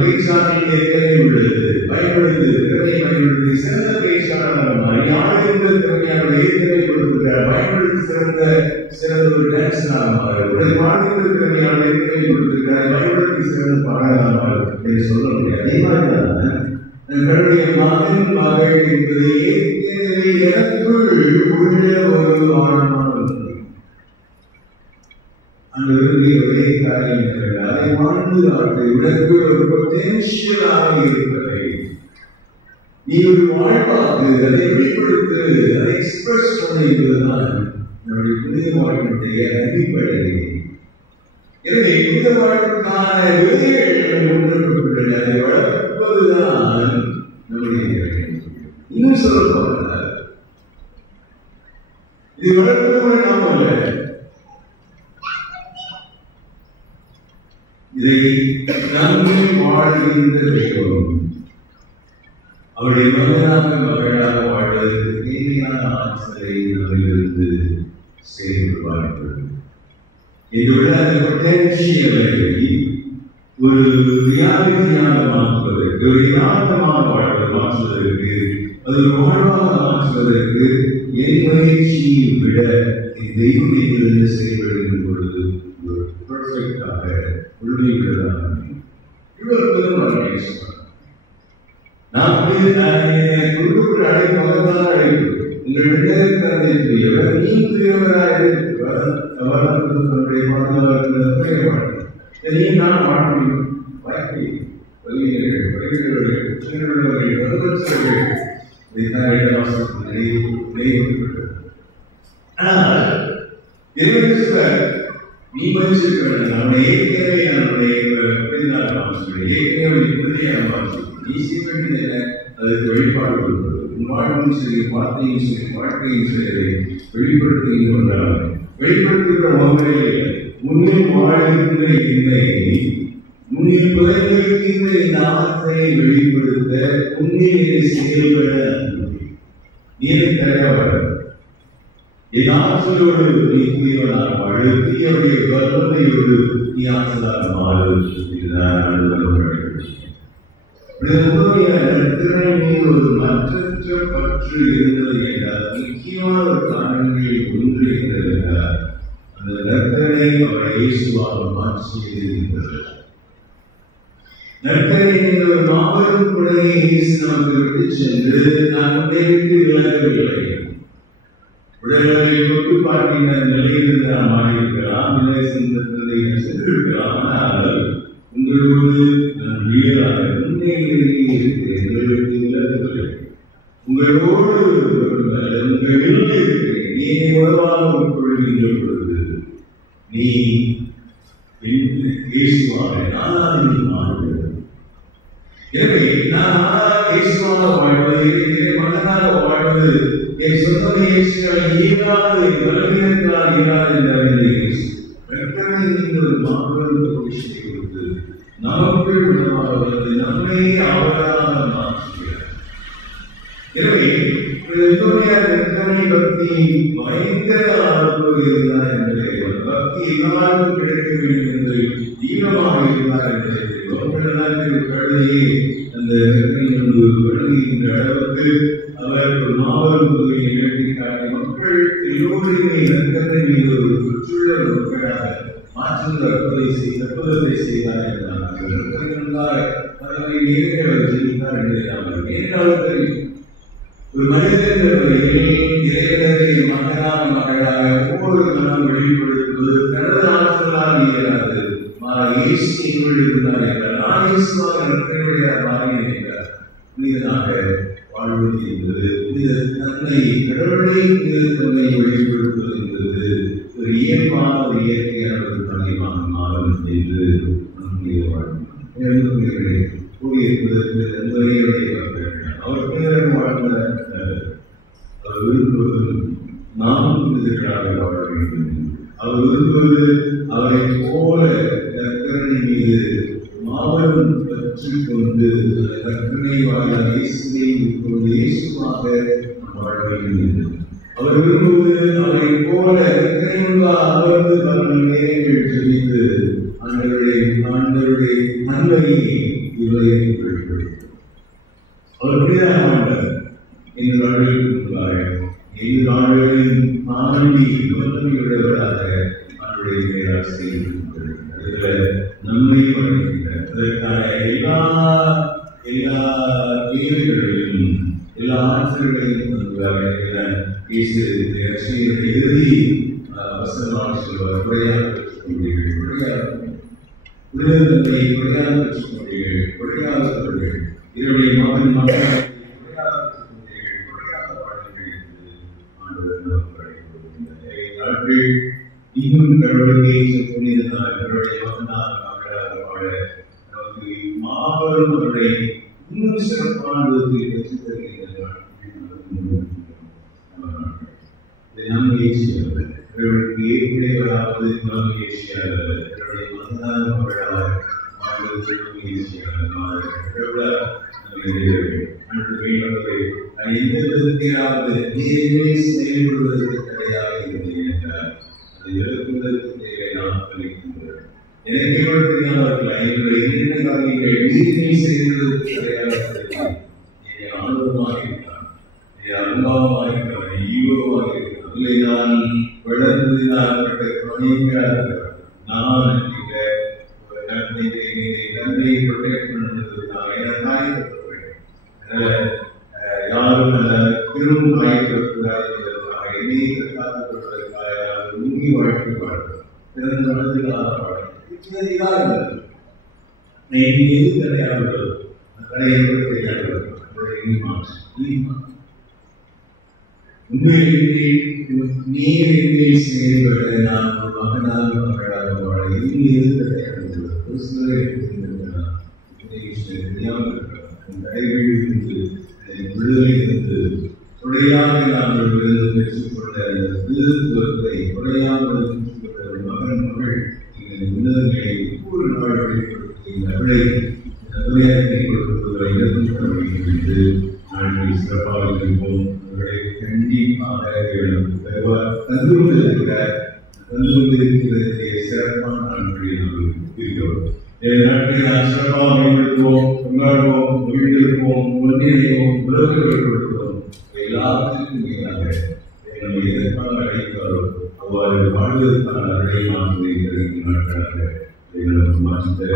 பேச்சாற்றில் ஏற்கனவே உள்ளது. பயன்படுத்தி திறமையை பயன்படுத்தி சிறந்த பேச்சாளர் மாறி ஆளுகின்ற திறமையாக ஏற்கனவே கொடுத்திருக்கிறார். பயன்படுத்தி சிறந்த ஒரு டான்ஸராக மாறி உடல் வாழ்கின்ற திறமையாக ஏற்கனவே கொடுத்திருக்கிறார். பயன்படுத்தி சிறந்த பாடலாக மாறி சொல்ல முடியாது. அதே மாதிரிதான் தங்களுடைய மகன் மகள் என்பது ஏற்கனவே எனக்குள் உள்ள ஒரு ஆழமான அந்த ஒரே காரியம் அதை வாழ்ந்து அவற்றை உனக்கு ஒரு பொட்டென்ஷியலாக இருப்பதை நீ ஒரு வாழ்வாக்கு அதை வெளிப்படுத்து, அதை எக்ஸ்பிரஸ் பண்ண என்பதுதான் நம்முடைய புதிய வாழ்க்கையுடைய அடிப்படை. எனவே புதிய வாழ்க்கைக்கான விதைகள் உணர்வுகள் அதை வளர்ப்பதுதான் நம்முடைய வேலை. இன்னும் சொல்ல இது வளர்ப்பது நாம் அல்ல, இதை நம்மை வாழ்கின்ற தெய்வம் அவருடைய மகனாக மகளாக வாழ்வதற்கு தேவையான ஆற்றலை நம்மிலிருந்து செயல்படுவார்கள். இங்குள்ள அந்த பொட்டன்ஷியலை ஒரு ரியாலிட்டியாக மாற்றுவதற்கு, ஒரு யதார்த்தமாக மாற்றுவதற்கு, அது ஒரு வாழ்வாக மாற்றுவதற்கு என் முயற்சியை விட என் தெய்வம் எங்கிருந்து செயல்படுகின்ற பொழுது ஒரு பெர்ஃபெக்டாக உண்மையுள்ளதாக நான் குழுக்குள் அழைப்பு மகத்தான் அழைப்பு உங்கள் விடுதலைக்காரர் நீ பெரியவராக நான் வாழ முடியும் வாய்ப்பை ஆனால் நீ மதிச்சிருக்க வேண்டும். நம்முடைய ஏற்கனவே நம்முடைய ஏற்கனவே நீ செய்ய வேண்டியது அதற்கு வெளிப்பாடு கொடுப்பது. உன் வாழ்க்கையும் சரி, வார்த்தையும் சரி, வாழ்க்கையும் சரி, அதை வெளிப்படுத்துகின்ற ஒன்றாக வெளிப்படுத்துகிற ஒன்றையே முன்னில் வாழ்கின்ற என்னை முன்னில் புதைந்திருக்கின்ற இந்த ஆற்றை வெளிப்படுத்த முன்னில் செயல்பட நீரை தரவர என் ஆற்றலோடு நீ புரியவனாக வாழ, புரியவுடைய வல்லமையோடு நீ ஆற்றலாக மாறு. இதுதான் திறனை மீது ஒரு மற்றற்ற பற்று இருந்தது என்றால் முக்கியமான ஒரு காரணங்களில் ஒன்று இருந்தது என்றால் அந்த நற்கனை அவரை இயேசுவாக மாற்றியிருந்தது. நற்கனை என்ற ஒரு மாபெரும் குடையை இயேசு நமக்கு விட்டு சென்று நான் உன்னை விட்டு விலகவில்லை. உடல்களை தொட்டு பார்க்கின்ற நிலையிலிருந்து நாம் மாறியிருக்கலாம், நிலை சென்றதை சென்றிருக்கலாம். ஆனால் உங்களோடு நான் வீராக உண்மையிலேயே இருக்கிறேன், உங்களுக்கு விலகவில்லை. உங்களோடு உங்களில் இருக்கிறேன். நீ உறவாக உட்கொள்கின்ற பொழுது நீ இயேசுவாக நானாக நீ மாறுகிறது. எனவே நான் இயேசுவாக வாழ்வது, மகனாக வாழ்வது என் சொந்த முயற்சிகளை இயலாது, பலவீனத்தால் இயலாது என்ற ஒரு மாபெரும் விஷயத்தை கொடுத்து நமக்குள் உள்ளமாக வந்து நம்மை அவராக மாற்றுகிறார். எனவே பக்தி பயங்கர ஆர்வம் இருந்தார் என்பதை, பக்தி எல்லாருக்கும் கிடைக்க வேண்டும் என்று தீவிரமாக இருந்தார் என்பதை கழுதையே அந்த வழங்குகின்ற அளவுக்கு அவர் ஒரு மாபெரும் தொகையை நிகழ்த்தி காட்டி மக்கள் எல்லோருமே நற்கரை மீது ஒரு குற்றுள்ள மக்களாக மாற்றுகிற அற்புதத்தை செய்தார் என்றார். அதனை நேரே அவர் ஜெயித்தார் என்பதை நாம் நேராக தெரியும். ஒரு மனிதன் இறைவனை மகனாக மகளாக ஒவ்வொரு கணம் வெளிப்படுத்துவது கடவுள் ஆற்றலால் இயலாது. இயேசு இருந்தார் என்றால் நான் இயேசுவாக நற்கரையாக மாறினேன் என்றார். புனிதனாக வாழ்வது என்பது புனித தன்னை கடவுளை புனித தன்னை வெளிப்படுத்துவது என்பது ஒரு இயல்பான ஒரு இயற்கையான ஒரு தலைவான மாறும் என்று நம்முடைய வாழ்க்கை கூறியிருப்பதற்கு அவர் புனிதராக வாழ்ந்த அவர் விரும்புவது நாம் புனிதர்களாக வாழ வேண்டும். அவர் விரும்புவது அவரை போல கர்த்தனை மீது மாபெரும் பற்றி கொண்டு கர்த்தனை வாழ இயேசுவை கொண்டு இயேசுவாக வாழ வேண்டும். அவர் விரும்புவது அவரை போல கர்த்தனை முன்பாக அமர்ந்து பல நேரங்கள் ஜெபித்து ஆண்டவருடைய நன்மையை இவரை வெளிப்படுத்தும். அவர் புனிதமானவர் என்று வாழ்வதற்குள்ளாக எங்கள் வாழ்வின் தாண்டி வல்லமையுடையவராக அவருடைய பெயரால் செயல்படுகிறார். நம்மை வழங்குகிறார். அதற்கான எல்லா தேவைகளையும் எல்லா ஆற்றல்களையும் தந்துள்ளார். இறுதி வசனமாக சொல்வார், குறையாக பெற்றுக்கொண்டீர்கள், புனிதத்தை குறையாக பெற்றுக்கொண்டீர்கள், குறையாக கொள்வீர்கள், இதனுடைய மகன் மக்கள் குறையாக பெற்றுக்கொண்டீர்கள், குறையாக வாழ்வீர்கள் என்று ஆண்டவர் நமக்கு அழைப்பு. அவர்கள் இன்னும் கடவுளுக்கு ஏற்ற புனிதனாக கடவுளை மகனாக மகளாக வாழ நமக்கு மாபெரும் அவர்களை இன்னும் சிறப்பான விதத்தில் பெற்றுத் தருகின்றார். நம்பிக்கையாளர் கடவுளுக்கு ஏற்புடையவராவது நம்பிக்கையாளர் கடவுளை மகனாக மகளாக வாழ்வதற்கு நம்பிக்கையாளர் கடவுளார் எந்த விதத்திலாவது நேரே செயல்படுவதற்கு தடையாக இல்லை என்றால் அதை எழுப்புவதற்கு தேவையான இருக்கின்றது. எனக்கு எவ்வளவு தெரியாதவர்கள் என்னுடைய இரண்டு காரியங்கள் நீரினை செயல்படுவதற்கு தடையாக ஆர்வமாக இருக்கிறான், அனுபவமாக இருக்கிறான், ஈகோவாக இருக்கிறான். இல்லை நான் வளர்ந்ததினால் நான் தந்தையை ப்ரொடெக்ட் பண்ணுவதற்காக யாரும் அந்த திரும்ப வாய்ப்பிடக்கூடாது என்பதற்காக இணையத்தை காத்துக் கொள்வதற்காக முங்கி வாழ்க்கை பாடுறது பிறந்த மனதில்லாத பாடுறது எது தடையாக தடையை உண்மையிலே செயல்பட நான் மகனாக மகளாக வாழ எது தடையாக ஒரு சிலரை விடுதலிருந்து கொடையாக நாங்கள் பெற்றுக்கொண்ட திருத்துவத்தை கொடையாக மகன் மகள் உணர்வுகளை ஒவ்வொரு நாள் வெளிப்படுத்தி அவளை நோயாளத்தை கொடுப்பதை எதிர்க்க வேண்டும் என்று நாங்கள் சிறப்பாக இருப்போம். அவர்களை கண்டிப்பாக தந்து கொண்டிருக்கிறதே சிறப்பான நாட்களில் நாங்கள் இருக்கிறோம். நாட்டை நாம் சிறப்பாக மேம்படுத்துவோம், கொண்டாடுவோம், மகிழ்ந்திருப்போம், ஒன்றிணைவோம், உறவுகள் கொடுப்போம். எல்லாத்துக்கும் மேலாக நம்மை எதற்காக அழைத்தாரோ அவ்வாறு வாழ்வதற்கான அடைமாற்றத்தை தருகின்ற நாட்களாக நமக்கு மாற்றித்தர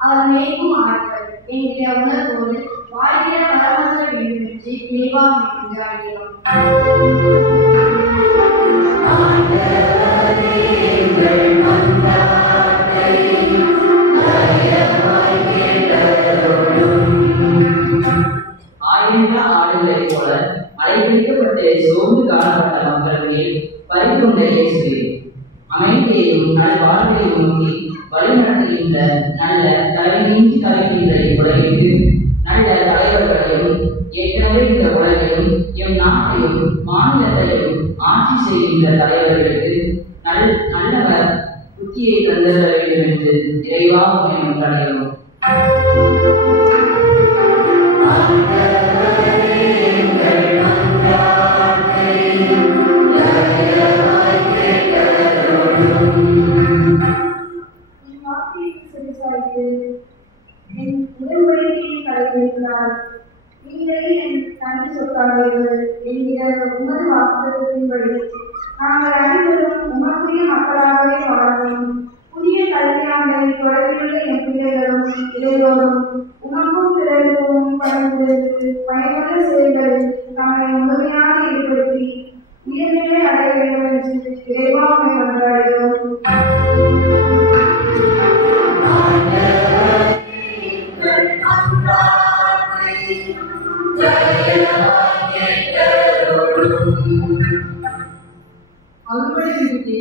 அவர் மேற்கும் ஆட்கள் என்கிற உணர்வோடு வாழ்கிற வரமற்ற வேண்டும் என்று இறைவா மன்றாடுகிறோம். ஆயிரம் ஆடுகளைப் போல அலைபிடிக்கப்பட்டு சோர்ந்து காணப்பட்ட மக்கள் மேல் பறிகொண்ட இயேசுவே, அமைதியையும் நல்வாழ்வையும் நோக்கி வழிநடத்துகின்ற நல்ல தலைமையின்றி தலைக்கின்ற இவ்வுலகிற்கு நல்ல தலைவர்களையும் ஏற்கனவே இந்த உலகையும் எம் நாட்டையும் மாநிலத்தையும் ஆட்சி செய்கின்ற தலைவர்களுக்கு நல்லவர் புத்தியை தந்திர வேண்டும் என்று இறைவா உம்மை மன்றாடுகிறோம். என் உடன்படிக்கையை கடைபிடிக்கிறார். நீங்களே என் தனி சொத்தாளர்கள் என்கிற உமது வாக்குறுதியின்படி நாங்கள் அனைவரும் உமக்குரிய மக்களாகவே வாழவும், புதிய கல்வியாண்டை தொடர்பிலுள்ள என் பிள்ளைகளும் இளையோரும் உமக்கும் பிறருக்கும் பணிந்து பயனுள்ள செயல்களில் தங்களை முழுமையாக ஈடுபடுத்தி உயர்நிலை அடைய வேண்டும் என்று இறைவா உம்மை மன்றாடுகிறோம். அறுவடை நிறுத்தி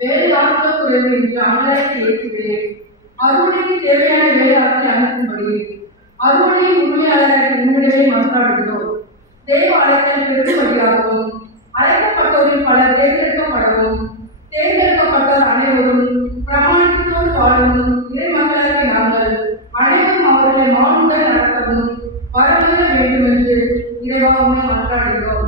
வேலையாட்கள் குறைவு என்று அமலத்தை ஏற்றுகிறேன். அறுவடைக்கு தேவையான வேலையாட்களை அனுப்பும்படி அறுவடையின் உண்மையாளரை உண்மையிலே மன்றாடுகிறோம். தேவ அழைத்தல் பெரும்படியாகவும் அழைக்கப்பட்டோரில் பலர் தேர்ந்தெடுக்கப்படவும், தேர்ந்தெடுக்கப்பட்டோர் அனைவரும் பிரமாணத்தோடு வாழவும் இறை மக்களாகி நாங்கள் அனைவரும் அவர்களை மானுடன் நடத்தவும் வரமுற வேண்டும் என்று இறைவா உம்மை மன்றாடுகிறோம்.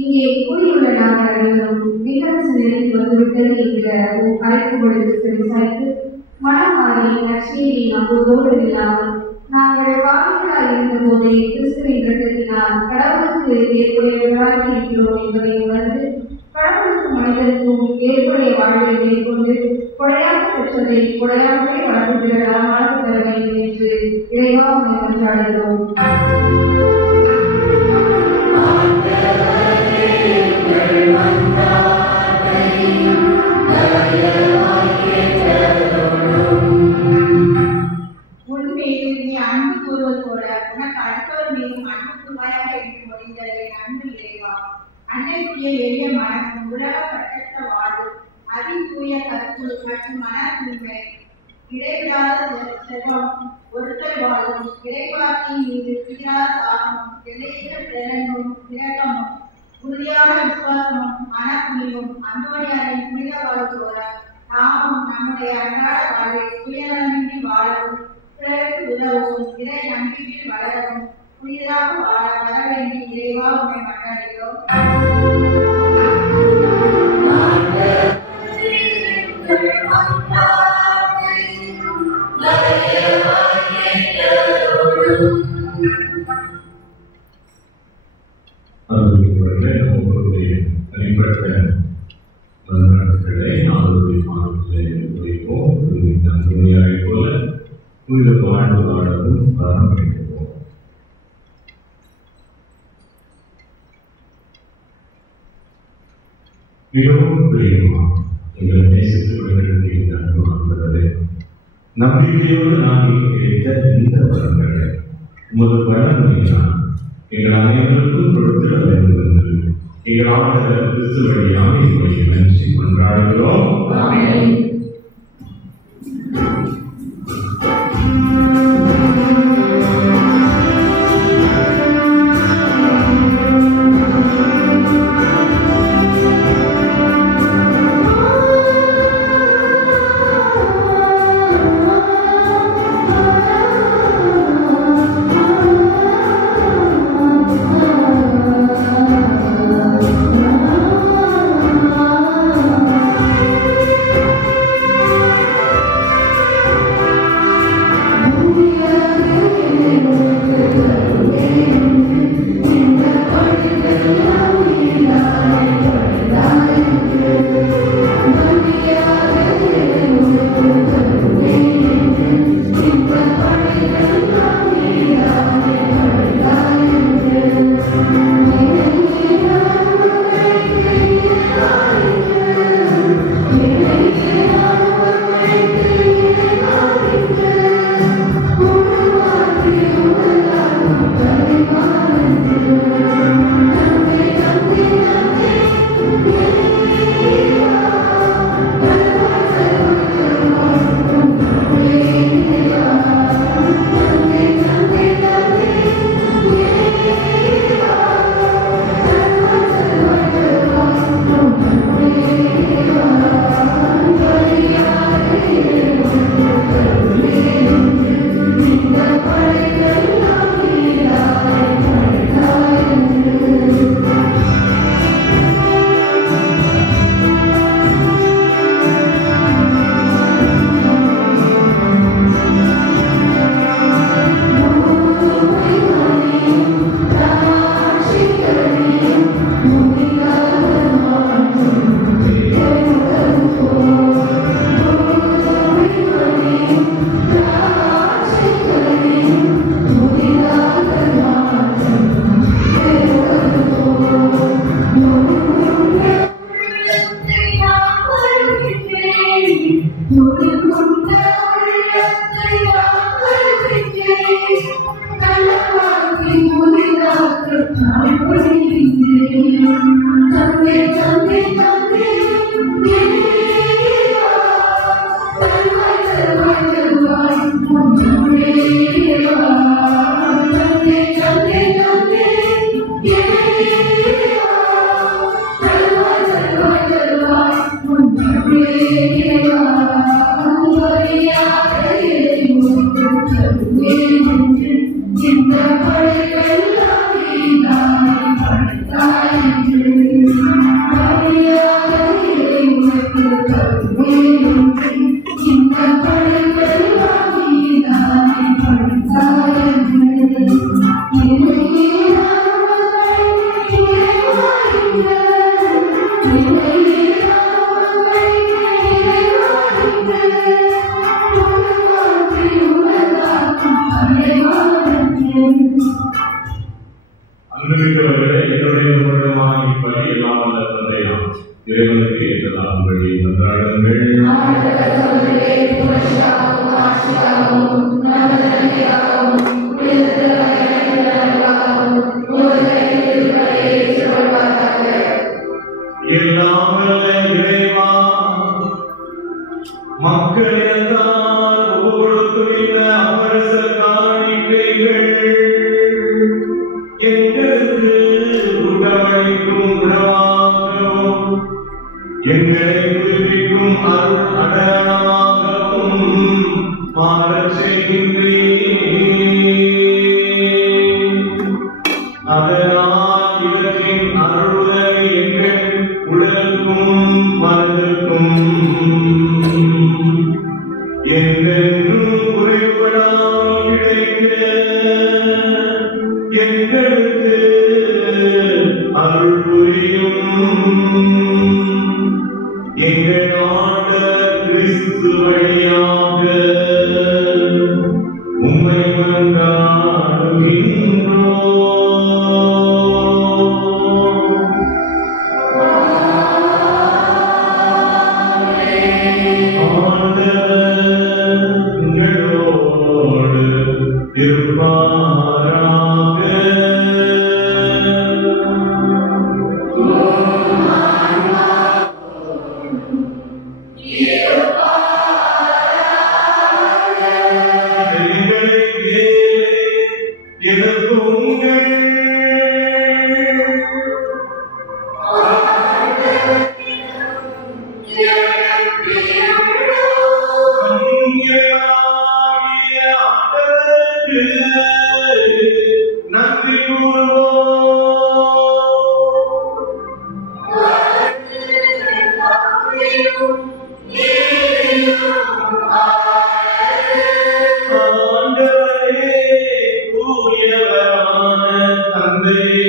இங்கே கூடியுள்ள நாங்கள் அனைவரும் விண்ணரசு நிலைக்கு வந்துவிட்டது என்கிற அழைப்புகளுக்கு விசாரித்து மனம் மாறி நற்செய்தியை நம்புவதோடு இல்லாமல் நாங்கள் வாழ்க்கையாக இருந்த போதே கிறிஸ்துவின் இரத்தத்தினால் கடவுளுக்கு ஏற்புடையவர்களாக இருக்கிறோம் என்பதை உணர்ந்து கடவுளுக்கும் மனிதருக்கும் ஏற்புடைய வாழ்வை மேற்கொண்டு கொடையாக பெற்றதை கொடையாகவே வளர்த்துகிற வாழ்க்கை தர வேண்டும் என்று இறைவா உம்மை மன்றாடுகிறோம். உன்மீது நீ அன்பு கூறுவது போல உனக்கு அடுத்தவர் மீதும் அன்பு கூறுவாயாக என்று முடிந்த என் அன்பு இறைவா, அன்னைக்குரிய எளிய மனமும் உலக பற்றற்ற வாழ்வு, அதிதூய கருத்து மற்றும் மன தூய்மை, இடைவிடாத செல்வம், ஒருத்தர் வாழும் இறைவாக்கின் மீது தீராத தாகமும், எல்லையற்ற பேரன்பும், இரக்கமும், உறுதியான விசுவாசமும், மனத்துணிவும், அந்தோணியாரின் புனித வாழ்வு போல நாமும் நம்முடைய அன்றாட வாழ்வை சுயநலமின்றி வாழவும், பிறருக்கு உதவவும், இறை நம்பிக்கையில் வளரவும், புனிதராக வாழ வர வேண்டி இறைவா உம்மை மன்றாடுகிறோம். அவர்களுடைய தனிப்பட்ட மன்றாட்டுகளை நாளுடைய மாதத்திலே வைப்போம். நன்மையாய் போல புனித வாழ்வு வாழவும் ஆரம்பிப்போம். மிகவும் பிரியமா எங்களை நேசித்து வழிநடத்துகின்ற அன்புமானவர்களே, நம்பிக்கையோடு நாங்கள் கிடைத்த இந்த வரங்களை உமது வல்லமையினால் எங்கள் அனைவருக்கும் கொடுத்திட வேண்டும் என்று எங்கள் ஆண்டவர் கிறிஸ்து வழியாக எங்களை நன்றி கொண்டாடுகிறோம். அன்புமிக்கவர்களே, என்னுடைய வருடமாக இப்படி எல்லாம் வல்ல தந்தையாம் இறைவனுக்கு ஏற்றதாம் வழி நன்றாடுங்கள். எல்லாம் வல்ல இறைவா, மக்களிடத்தால் ஒப்பு கொடுக்கும் இந்த அமரச காணிக்கைகள் எங்களுக்கு உணவளிக்கும் உணவாகவும் எங்களை புதுப்பிக்கும் அருள் அடையாளமாகவும் மாறச் செய்கின்றேன். அதனால் இவற்றின் அருளுதவி எங்கள் உடலுக்கும் மனதிற்கும் என்றென்றும் குறைபடாமல் கிடைக்க எங்களுக்கு அருள் புரியும். எங்கள் ஆண்டவர் கிறிஸ்து வழியாக உம்மை நன்றி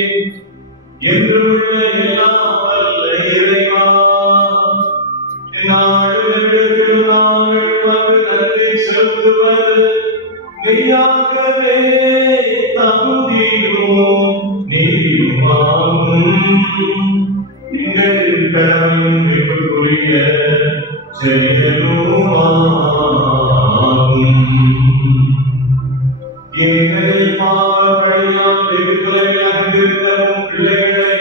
என்றுள்ள எல்லாம் வல்ல இறைவா, நாடுகளுக்கு நாங்கள் உமக்கு நன்றி செலுத்துவது மெய்யாகவே தகுதியும் நீதியுமாகும். எங்கள் கடமையும் மீட்புக்குரிய செயலுமாகும். ஏனெனில் பாவப்பழியால் வெகு தொலைவில் அங்கிருந்த உம் பிள்ளைகளை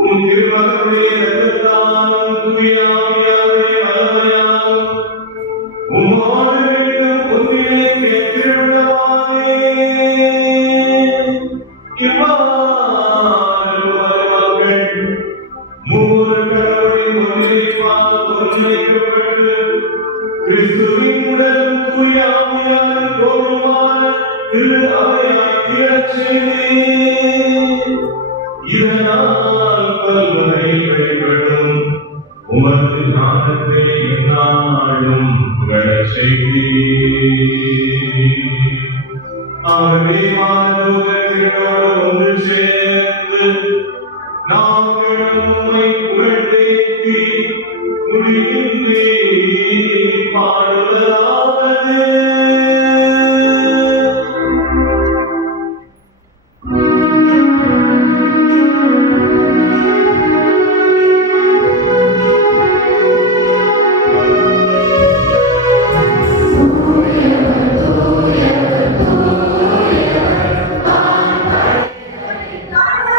உம் திருமகனுடைய இரத்தத்தாலும் தூய ஆவியாருடைய வல்லமையாலும் உம்மோடு மீண்டும் ஒன்றிணைக்க திருவிழாவானே. இவ்வாறு மருமக்கள் மூவர் கடவுளின் ஒருங்கிணைப்பால் ஒருங்கிணைக்கப்பட்டு கிறிஸ்துவின் உடலும் தூய ஆவியாரின் கோவிலுமான திரு அவையாய் தீரச் செய்தீர். இதனால் பல்வகை வெளிப்படும் உமது ஞானத்தை எந்நாளும் புகழச் செய்தீர். ஆகவே மாதவர்களோடு ஒன்று சேர்ந்து நாங்கள் உம்மை புகழ்ந்தேத்தி முடிவின்றி பாடுவதாவது. God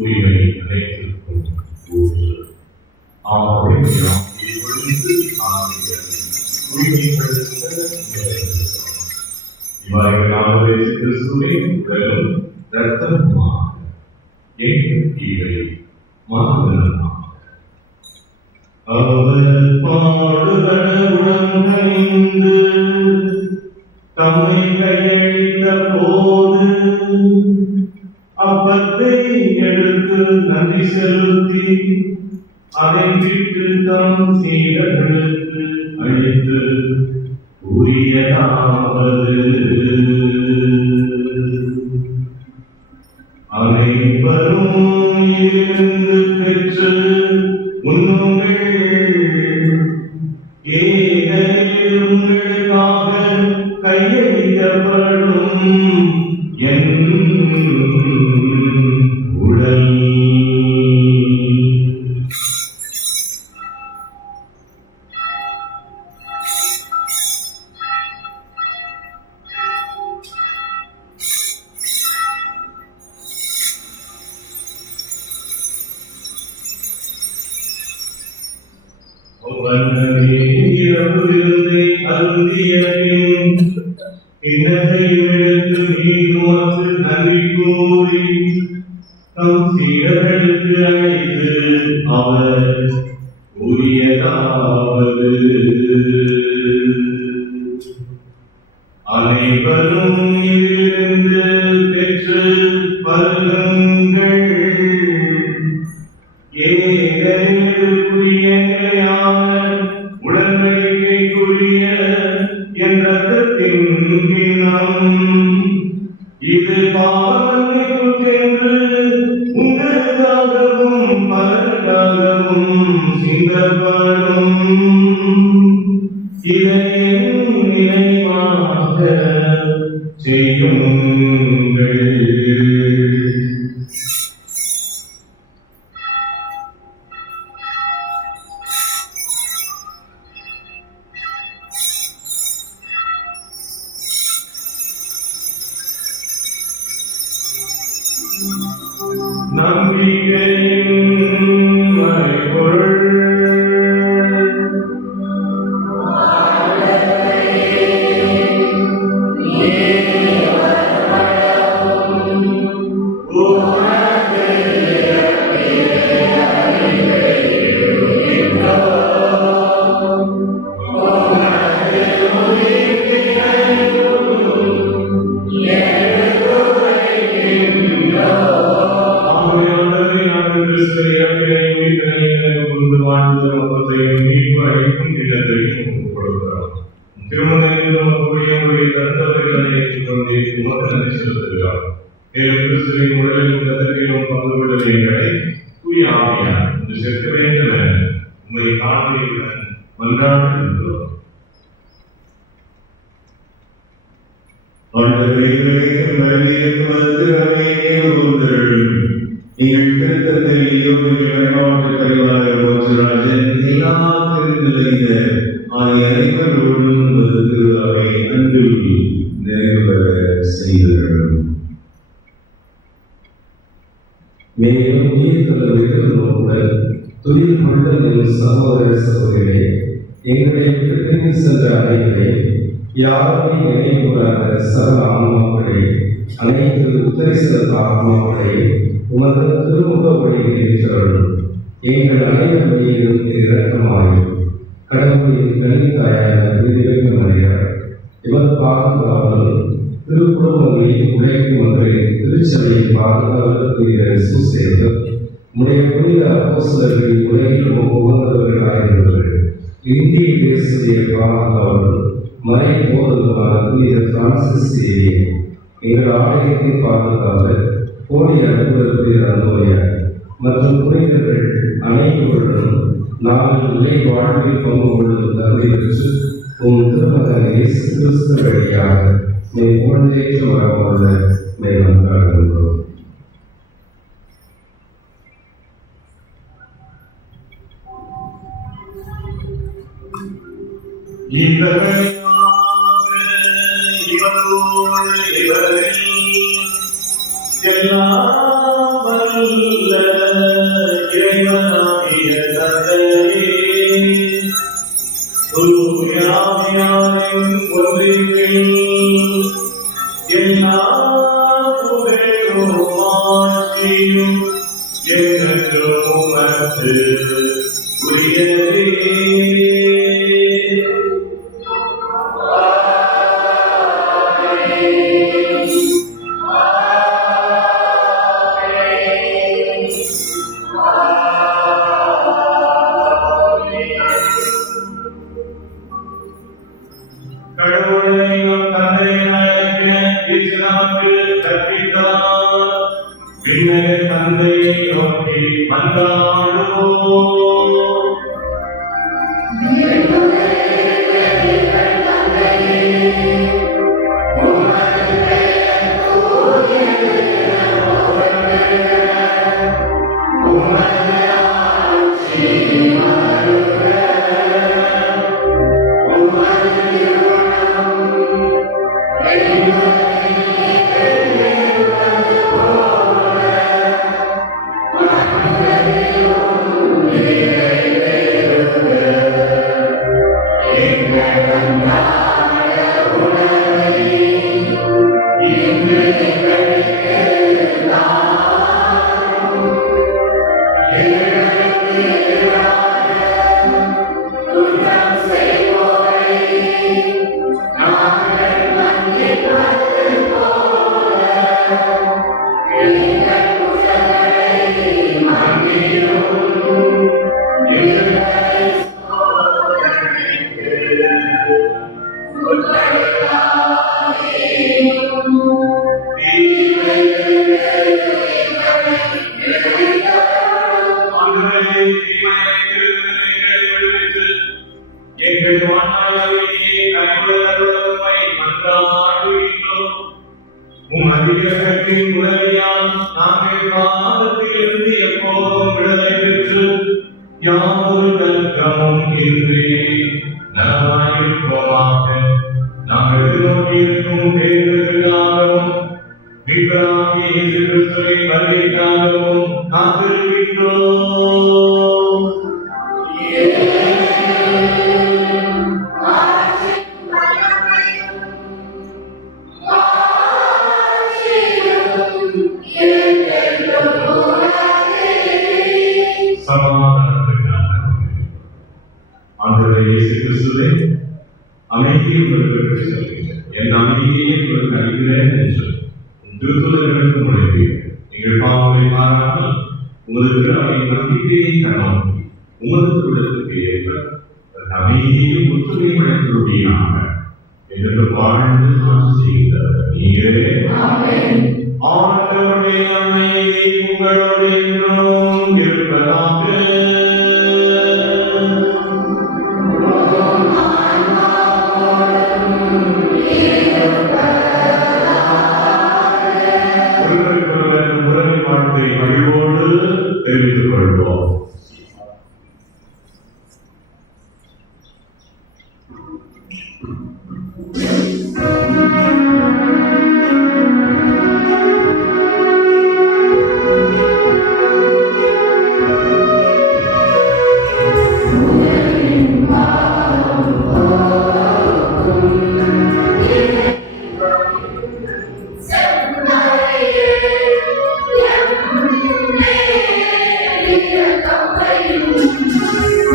உரிமை அனைத்திற்கும் ஊற்று. ஆகவே நாம் இப்பொழுது உரிமைப்படுத்த முயற்சிக்கிறோம். இவ்வாறு நாம் இயேசு கிறிஸ்துவின் உடலும் இரத்தமுமாக எங்கள் தீவை மாறுதலாக அவர் பாடுபட உடன்பணிந்து தம்மை கையளித்த போது அப்பத்தை எடுத்து நன்றி செலுத்தி அதை விட்டு தம் சீடர்களுக்கு அளித்து கூறியதாவது, அனைவரும் இதிலிருந்து பெற்று உண்ணுங்கள், ஏனெனில் உங்களுக்காக கையளிக்கப்படும் என் உடல். நன்றி கூறி தம் சீடர்களுக்கு அழைத்து அவர் கூறியதாவது, அனைவரும் இதிலிருந்து பெற்று பருகுங்கள், ஏனெனில் நிலையான உடன்படிக்கைக்குரிய என் இரத்தத்தின் கிண்ணம். இது பாவமன்னிப்புக்கென்று உங்களுக்காகவும் பலருக்காகவும் சிந்தப்படும். இதை என் நினைவாக செய்யுங்கள். நம்பிக்கையின் மறைபொருள். மேலும் துயில் கொண்ட சகோதர சகோதரிகளே, எங்களை விட்டு சென்ற அனைவரே, யாருமே நினைவுறாத சகல ஆன்மாக்களே, அனைத்து உத்தரிசல ஆன்மாக்களே, உமது திருமுக ஒளிகளை ஏற்றருளும். எங்கள் அனைவர் மீதும் இரக்கமாயும் கடவுளின் கன்னித்தாயான விவேக மரியாதை இவர் பாதுகாவல் திருக்குடும்பங்களை உழைக்கும் ஒன்றை திருச்சபையின் பாதுகாவலுக்குரிய சூசேவர் உடைய புனித அப்போஸ்தலர்கள் உலகில் உகந்தவர்களாயிருந்தவர்கள். இந்திய தேசத்திய பாதுகாவலர் மறை போதகமான புனித பிரான்சிஸ் சேவியர், எங்கள் ஆலயத்தின் பாதுகாவலர் போலி அற்புதர் புனித அந்தோனியார் மற்றும் புனிதர்கள் அனைவருடன் நாங்கள் நிலை வாழ்வில் பங்கு கொள்ளும் தன்மை பெற்று திருமகன் இயேசு கிறிஸ்து வழியாக குழந்தைக்கு வரவுள்ள மேற்கொள்கிறோம். தந்தையை நோக்கி மன்றாடுவோம்.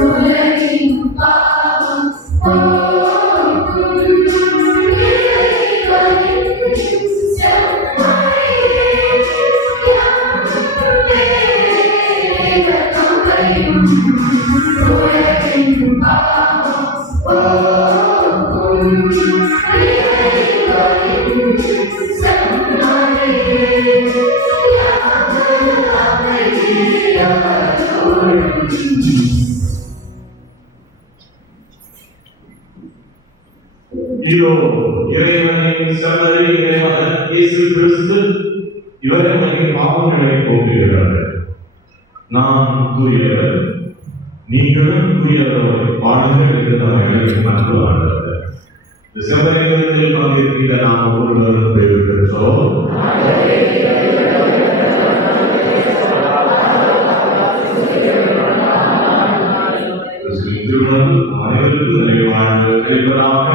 உலகின் பாவம் போக்கும் இதோ இறைவனின் சகோதரி இறைவன் இயேசு கிறிஸ்து இவர்களின் பாவங்களை போக்குகிறார். நான் தூயவர், நீங்களும் தூயவரோடு பாடுங்கள் என்று நாம் எங்களுக்கு அன்பு ஆண்டவர். இந்த செவ்வரங்கத்தில் பங்கேற்கிற நாம் ஒவ்வொருவரும் பேர் பெற்றோம். திருமணம் அனைவருக்கும் நிறைவாழ்வு கிடைப்பதாக.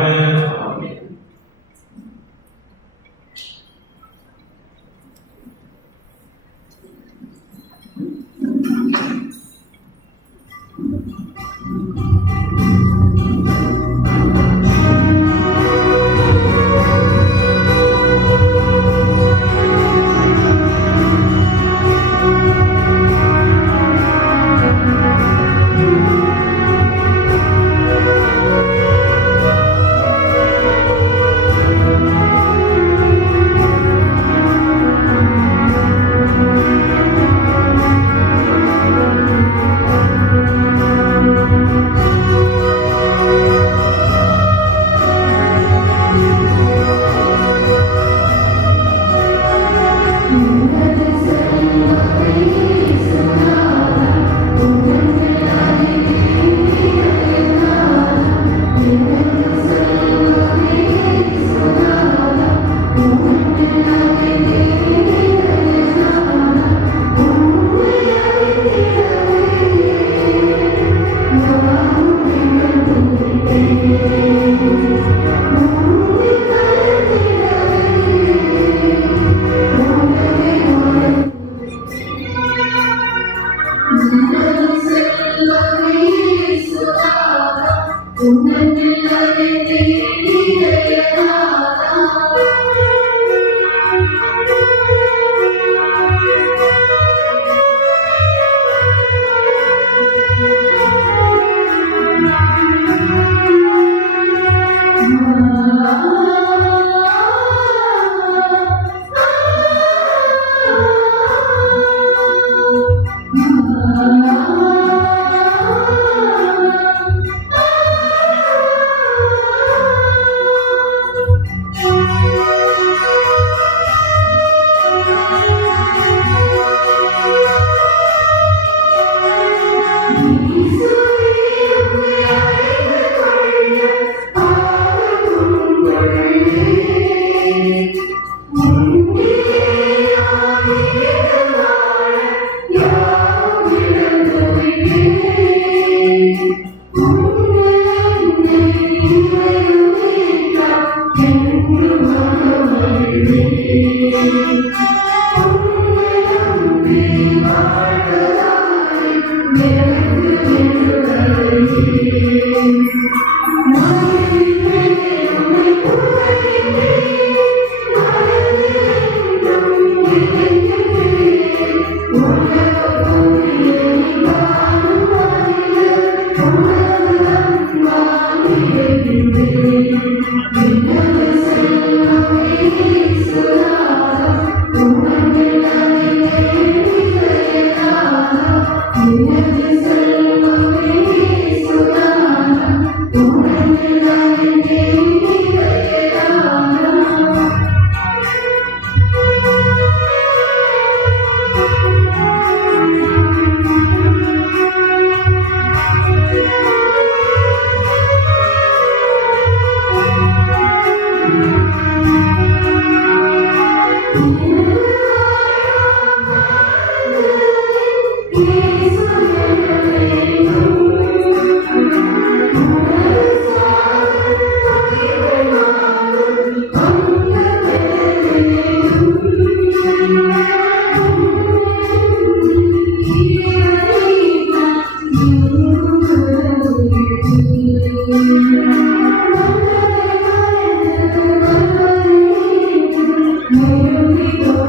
Thank you.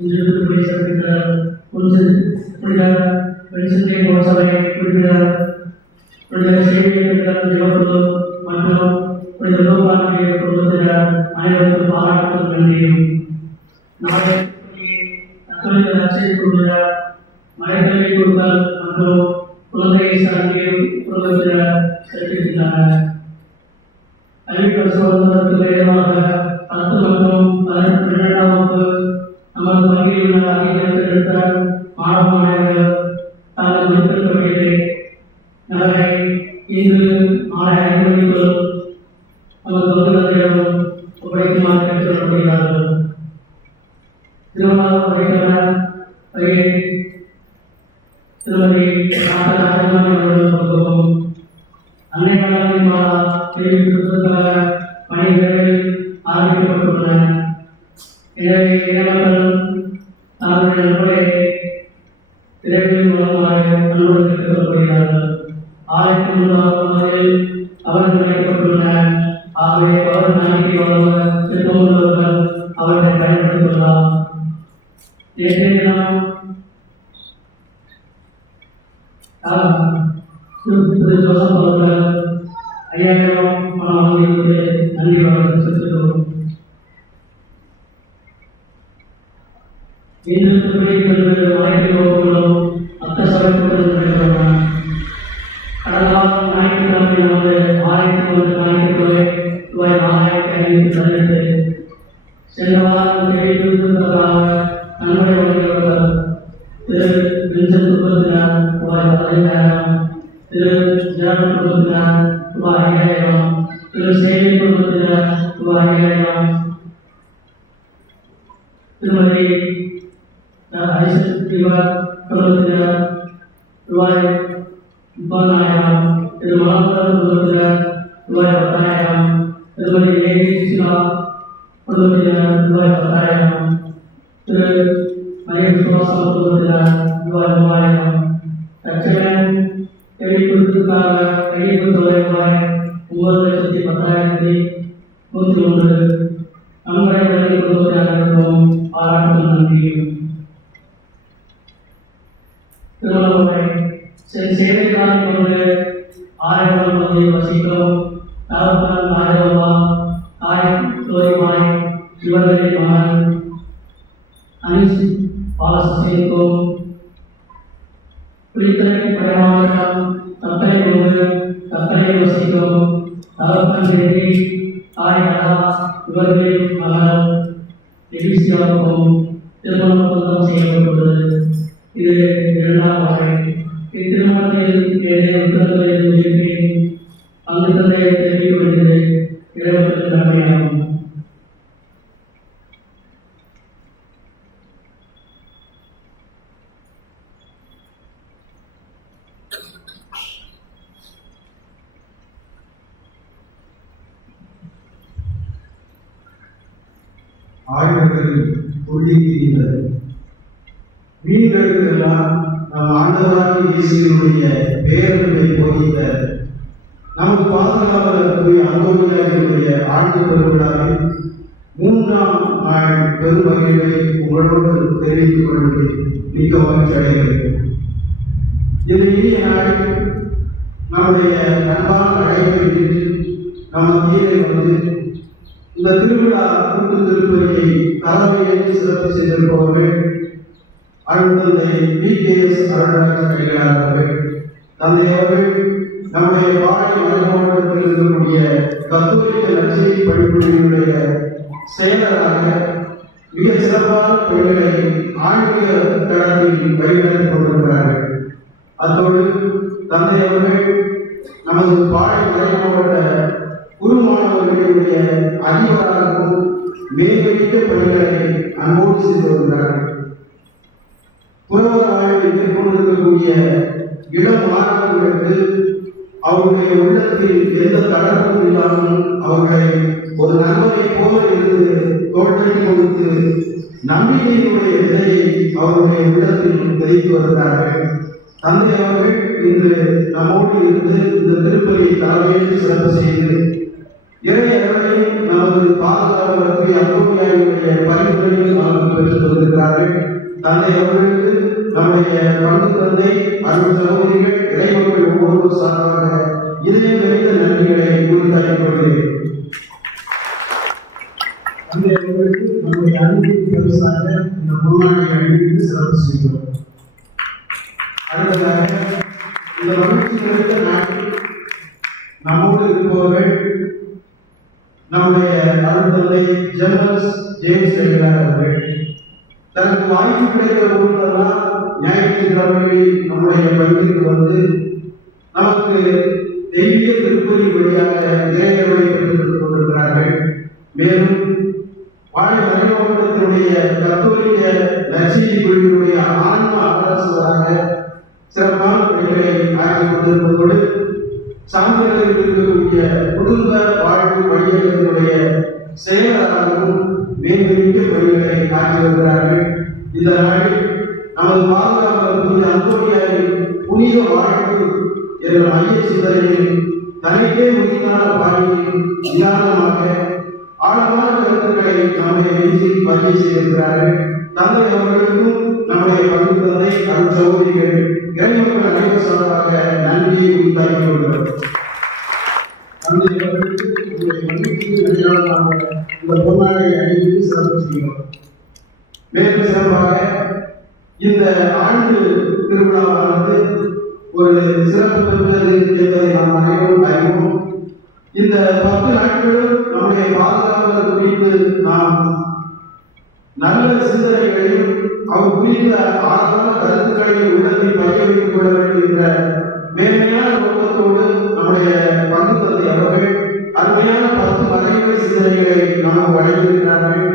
இன்று திருப்பதி சிறப்பித்த புனித பெருசத்தை சபை புனித சேவையாளர்கள் தேவப்படு மற்றும் புனித லோகாரிய குடும்பத்தினர் அனைவருக்கும் பாராட்டும் நன்றியும் நாளை கத்தோலிக்க நற்செய்தி குழுவின மலைக்கல்வி குழுக்கள் மற்றும் குழந்தை சார்பிய குடும்பத்தினர் சிறப்பிக்கின்றனர். கல்வி பிரசவத்திற்கு ஏதுவாக 10 மற்றும் 12ஆம் வகுப்பு நமது பள்ளியில் உள்ள அதிகாரத்தில் எடுத்த மாணவ மாணவியர்கள் தங்கள் மதிப்பெண் பட்டியலை நகரை இன்று மாலை 5 மணிக்குள் நமது தொகுதிகளிடம் ஒப்படைக்குமாறு கேட்டுக்கொள்ளப்படுகிறார்கள். திருமண படைக்கான பையை திருமதி ராஜமாணி அவர்கள் பங்குவோம். அன்னை காலத்தின் மாதா தெரிவித்திருப்பதற்காக பணிகள் ஆரம்பிக்கப்பட்டுள்ளன. எனவே இளைஞர்கள் தங்களுடைய நண்பர்களை விரைவில் வழங்குமாறு அன்போடு கேட்டுக்கொள்ளப்படுகிறார்கள். ஆலைக்கு முன்பாக அவர்கள் அழைக்கப்பட்டுள்ளனர். ஆகவே அவர்கள் நம்பிக்கை வழங்க விருப்பமுள்ளவர்கள் அவர்களை பயன்படுத்திக் கொள்ளலாம். நேற்றைய தினம் ஜோசப் அவர்கள் 5000 பணம் வழங்கியது நன்றி வழங்க செலுத்துகிறோம். இன்று திருப்பதி வழக்கில் வகுப்புகளும் அத்த சபைக்குடன் நடைபெறும். கடந்த வாரம் ஞாயிற்றுக்கிழமை நமது ஆலயத்தில் ஞாயிற்றுக்கிழமை ரூபாய் 4500 தள்ளிட்டு சென்ற வாரம் தெரிவித்திருப்பதாக நன்கொடை வழங்கியவர்கள் திரு வின்சென்ட் குடும்பத்தினர் ரூபாய் 15,000, திரு ஜெரால்ட் குடும்பத்தினர் ரூபாய் 5000, திரு சேவை குடும்பத்தினர் ரூபாய் 5000, திருமதி குடும்பத்தினர் ரூபாய் 30,000, திரு மலம்பரம் குடும்பத்தினர் ரூபாய் 10,000, திருமதி லேசிலா குடும்பத்தினர் ரூபாய் 10,000, திரு மரிய சுவாசம் குடும்பத்தினர் ரூபாய் 3,000. தற்சமயம் கேள்விக்குறிப்புக்காக கையெழுத்து தொகை ரூபாய் 9,10,101. நம்முடைய பள்ளி குடும்பத்தினருக்கும் பாராட்டும் நன்றியும். திருமணமுறை சேவைக்காக கொண்டு ஆயிரம் பகுதியில் வசிக்கும் தகப்பன் ஆயிரவா தாய் தோய்மாய் இவர்களின் மகன் அனிஸ் பாலசிக்கும் குளித்தலை மாவட்டம் கத்தலை கொண்டு கத்தலை வசிக்கும் தகப்பன் ரெட்டி தாய் கலா இவர்களின் மகன் எலிசியாவுக்கும் திருமண ஒப்பந்தம் செய்யப்பட்டுள்ளது. இது 2ஆம் வகை. இத்திருமணத்தில் பங்கு தந்தையை தெரிவிக்க வேண்டியது இறைவனுக்கு கடமையாகும். ஆய்வுகளில் உள்ளிருந்தது. மீன்களுக்கெல்லாம் நம் ஆண்டவராகிய இயேசுவினுடைய பேரன்பை போதித்த நமது பாதுகாவலர் அந்தோனியாவினுடைய ஆண்டு பெருவிழாவில் 3ஆம் நாள் பெருமகிழ்வை உங்களோடு தெரிவித்துக் கொள்வதில் மிக மகிழ்ச்சி அடைகிறேன். இந்த இனிய நாளில் நம்முடைய அன்பான அழைப்பை பெற்று நம் மத்தியிலே வந்து இந்த திருவிழா கூட்டு திருப்பதியை தலைமையேற்று சிறப்பு செய்திருப்பவர்கள் அருள்தந்தை VKS அருள்ராஜன் அவர்கள், தந்தை அவர்கள் நம்முடைய பாடி மலைமாவட்டத்தில் இருக்கக்கூடிய கத்தோலிக்க நற்செய்தி பணிக்குழுவினுடைய செயலராக மிக சிறப்பான பணிகளை ஆன்மீக தளத்தில் வழிநடத்திக் கொண்டிருக்கிறார்கள். அத்தோடு தந்தை அவர்கள் நமது பாடி மலைமாவட்ட குருமானவர்களுடைய அதிபராகவும் மேம்பட்ட பணிகளை அன்போடு செய்து வருகிறார்கள். புறவர வாழ்வில் மேற்கொண்டிருக்கக்கூடிய இளம் மாணவர்களுக்கு அவருடைய உள்ளத்தில் எந்த தளர்வும் இல்லாமல் அவர்களை ஒரு நண்பரை போல இருந்து தோற்றத்தை கொடுத்து நம்பிக்கையினுடைய விதையை அவருடைய உள்ளத்தில் விதைத்து வருகிறார்கள். தந்தை அவர்கள் இன்று நம்மோடு இருந்து இந்த திருப்பதியை தலைமையேற்று சிறப்பு செய்து இறையவர்களையும் நமது பாதுகாவலருக்கு அந்தோனியாவினுடைய பரிந்துரையில் அவர்கள் பெற்று வந்திருக்கிறார்கள். அவர்களுக்கு நம்முடைய பங்கு தந்தை அருள் சகோதரிகள் இறைமக்கள் ஒவ்வொருவர் சார்பாக இதயம் நிறைந்த நன்றிகளை கூறித்தாக்கிக் கொள்கிறேன். நம்முடைய அன்பின் பெருசாக இந்த பொன்னாடை அணிவித்து சிறப்பு செய்கிறோம். அடுத்ததாக இந்த மகிழ்ச்சி நிறைந்த நாட்டில் நம்மோடு இருப்பவர்கள் நம்முடைய அருள் தந்தை ஜெனரல் ஜேம்ஸ் ரெகுலர் அவர்கள். தனக்கு வாய்ப்பு கிடைக்கிற பொருளெல்லாம் ஞாயிற்றுக்கிழமைகளில் நம்முடைய பள்ளிக்கு வந்து நமக்கு தெய்வீக திருப்பதி வழியாக இறையவரை பெற்றுக் கொண்டிருக்கிறார்கள். மேலும் வாழை மறைமாவட்டத்தினுடைய கத்தோலிக்க நற்செய்தி குழுவினுடைய ஆன்ம ஆலோசகராக சிறப்பான பணிகளை ஆற்றிக் கொண்டிருப்பதோடு சாமிகளில் இருக்கக்கூடிய குடும்ப வாழ்வு வழியகத்தினுடைய செயலராகவும் மேம்படுத்த பணிகளை ஆற்றி வருகிறார்கள். இந்த நாளில் நமது பாதுகாப்பு புனித அந்தோனியாரின் புனித வாழ்வு என்ற மைய சிந்தனையில் தனக்கே உரித்தான பாணியில் நிதானமாக ஆழமான கருத்துக்களை நம்முடைய நெஞ்சில் பதிவு செய்திருக்கிறார்கள். தந்தை அவர்களுக்கும் நம்முடைய பங்கு தந்தை அருள் சகோதரிகள் இறைமக்கள் அனைவர் சார்பாக நன்றியை உரித்தாக்கிக் கொள்கிறோம். தந்தை அவர்களுக்கு இந்த பொன்னாடை அணிவித்து சிறப்பு செய்கிறோம். மேலும் சிறப்பாக இந்த ஆண்டு திருவிழாவானது ஒரு சிறப்பு பெற்றது என்பதை நாம் அனைவரும் அறிவோம். இந்த 10 நாட்களும் நம்முடைய பாதுகாப்பு குறித்து நாம் நல்ல சிந்தனைகளையும் அவர் குறித்த ஆழமான கருத்துக்களையும் உள்ளத்தில் பதிய வைத்துக் கொள்ள வேண்டும் என்ற மேன்மையான நோக்கத்தோடு நம்முடைய பங்கு தந்தை அவர்கள் அருமையான 10 மறைமுக சிந்தனைகளை நமக்கு வழங்கியிருக்கிறார்கள்.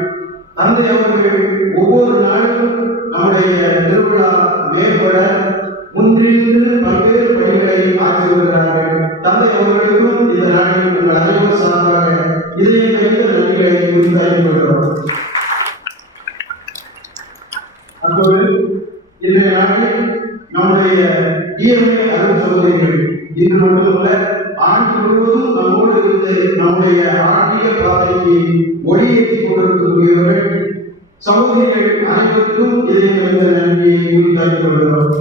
தந்தை அவர்கள் ஒவ்வொரு நாளும் நம்முடைய திருவிழா மேம்பட முன்னிருந்து பல்வேறு பணிகளை ஆற்றி வருகிறார்கள். தந்தை அவர்களுக்கும் இந்த நாளில் உங்கள் அனைவர் சார்பாக இதயம் நிறைந்த நன்றிகளை உரித்தாக்கிக் கொள்கிறோம். அப்போது இன்றைய நாளில் நம்முடைய டிஎம்ஏ அருள் சகோதரிகள் இன்று மட்டுமல்ல ஆண்டு முழுவதும் நம்மோடு இருந்து நம்முடைய ஆன்மீக பாதைக்கு ஒளியேற்றிக் கொண்டிருக்கக்கூடியவர்கள் சகோதரிகள் அனைவருக்கும் இதயம் நிறைந்த நன்றியை உரித்தாக்கிக் கொள்கிறோம்.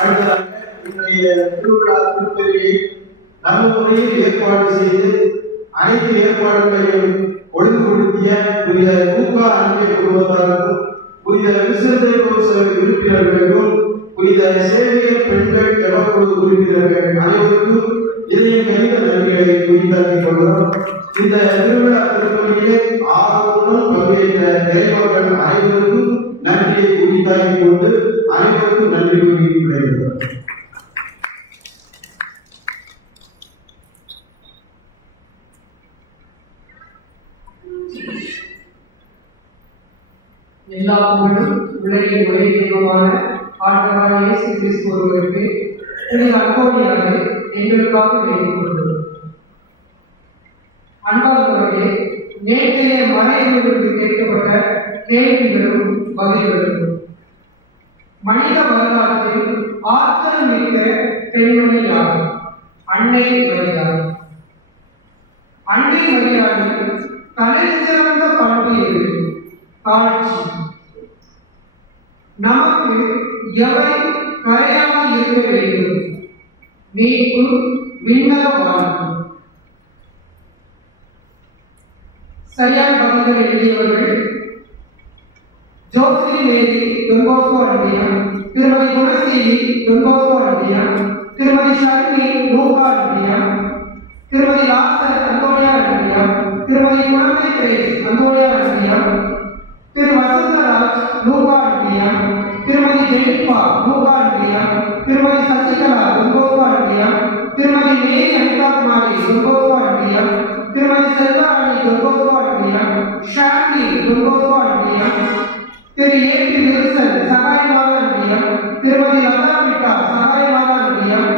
அடுத்ததாக இன்றைய திருவிழா திருப்பதியை நல்ல முறையில் ஏற்பாடு செய்து அனைத்து ஏற்பாடுகளையும் ஒழுங்குபடுத்திய புனித கூக்கா அன்பிய குடும்பத்தாருக்கும் புனித விசுவாச உறுப்பினர்களுக்கும் புனித சேவியர் பெண்கள் ஜபக்குழு உறுப்பினர்கள் அனைவருக்கும் இதயம் நிறைந்த நன்றிகளை உரித்தாக்கிக் கொள்கிறோம். இந்த திருவிழா திருப்பதியிலே ஆர்வமுடன் பங்கேற்ற இறைமக்கள் அனைவருக்கும் நன்றியை உரித்தாக்கிக் கொண்டு அனைவருக்கும் நன்றி கூறி விடைபெறுகிறோம். எல்லா புகழும் உலகின் ஒரே தெய்வமான ஆண்டவரான இயேசு கிறிஸ்து ஒருவருக்கு புனித அந்தோனியாரை எங்களுக்காக வேண்டிக் கொண்டோம். அன்பார்ந்தவர்களே, நேற்றைய மறையிலிருந்து கேட்கப்பட்ட கேள்விகளும் பதில்களும் மனித வரலாற்றில் ஆற்றல் மிக்க பெண்மணியாகும் அன்னை மரியாள். அன்னை மரியாளின் தலை சிறந்த பண்பு எது? காட்சி. நமக்கு எவை கரையாக இருக்க வேண்டும்? மீட்பு, விண்ணக வாழ்வு. சரியான பதில்கள் எழுதியவர்கள் ஜோஸ்லி மேரி தொன்போஸ்கோ அன்பியம், திருமதி குணசீலி தொன்போஸ்கோ அன்பியம், திருமதி ஷர்மி லூகா அன்பியம், திருமதி லாசர் அந்தோனியா அன்பியம், திருமதி குணத்தை கிரேஸ் அந்தோனியா அன்பியம், திரு வசந்தராஜ் லூகா அன்பியம், திருமதி ஜெனிஃபா லூகா அன்பியம், திருமதி சசிகலா தொன்போஸ்கோ அன்பியம், திருமதி மேரி அனிதா குமாரி தொன்போஸ்கோ அன்பியம், திருமதி செல்வா அணி தொன்போஸ்கோ அன்பியம், ஷார்லி தொன்போஸ்கோ அன்பியம், திரு ஏபி வில்சன் சகாயமாக அன்பியம், திருமதி லதா பிட்டா சகாயமாக அன்பியம்,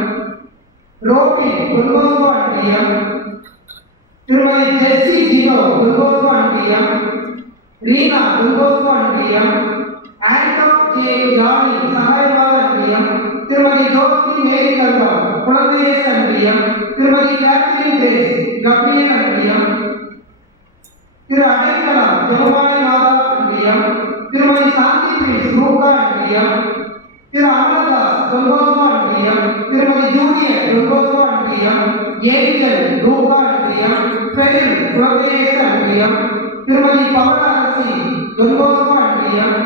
ரோபி தொன்போஸ்கோ அன்பியம், திருமதி ஜெஸ்ஸி ஜினோ தொன்போஸ்கோ அன்பியம், ரீனா தொன்போஸ்கோ அன்பியம், ஆண்டோ ஜே ஜானி சகாயமாக அன்பியம், திருமதி ஜோஸ்தி மேரி கல்வா குழந்தையேசு அன்பியம், திருமதி கேத்ரின் கிரேஸ் கப்ரியன் அன்பியம், திரு அடைக்கலம் ஜெகவானி மாதா அன்பியம், திருமதி சாந்தி பிரின்ஸ் லூகா அன்பியம், திரு அமர்தாஸ் தொன்போஸ்கோ அன்பியம், திருமதி ஜூலியட் தொன்போஸ்கோ அன்பியம், ஏஞ்சல் ரூபா அன்பியம், ஃபெரில் புரபேச அன்பியம், திருமதி பவள அரசி தொன்போஸ்கோ அன்பியம்,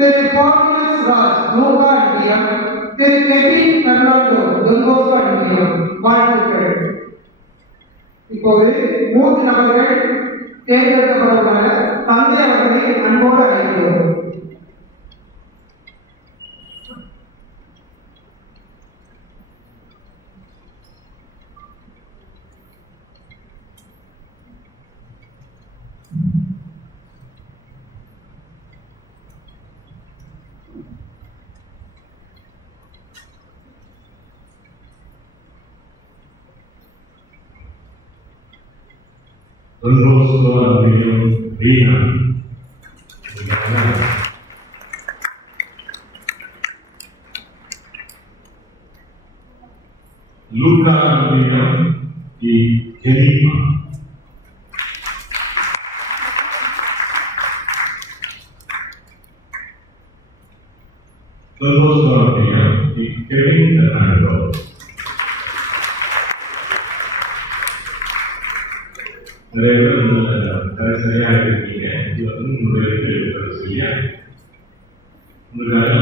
திரு ஃபார்மினஸ் ராஜ் ரூபா அன்பியம், திரு கெவின் பெர்னாண்டோ தொன்போஸ்கோ அன்பியம். வாழ்த்துக்கள். இப்போது 3 நபர்கள் தேர்ந்தெடுக்கப்பட உள்ள தந்தை அவர்களை அன்போடு அழைக்கிறோம். தொன்போஸ்கோ அன்பியம் ரீனா, லூகா அன்பியம் கெனிமா, தொன்போஸ்கோ அன்பியம் கெவின் பெர்னாண்டோ. நிறைய பேர் சரியாக இருக்கீங்க. இது வந்து உங்களுடைய சரியா உங்களுக்காக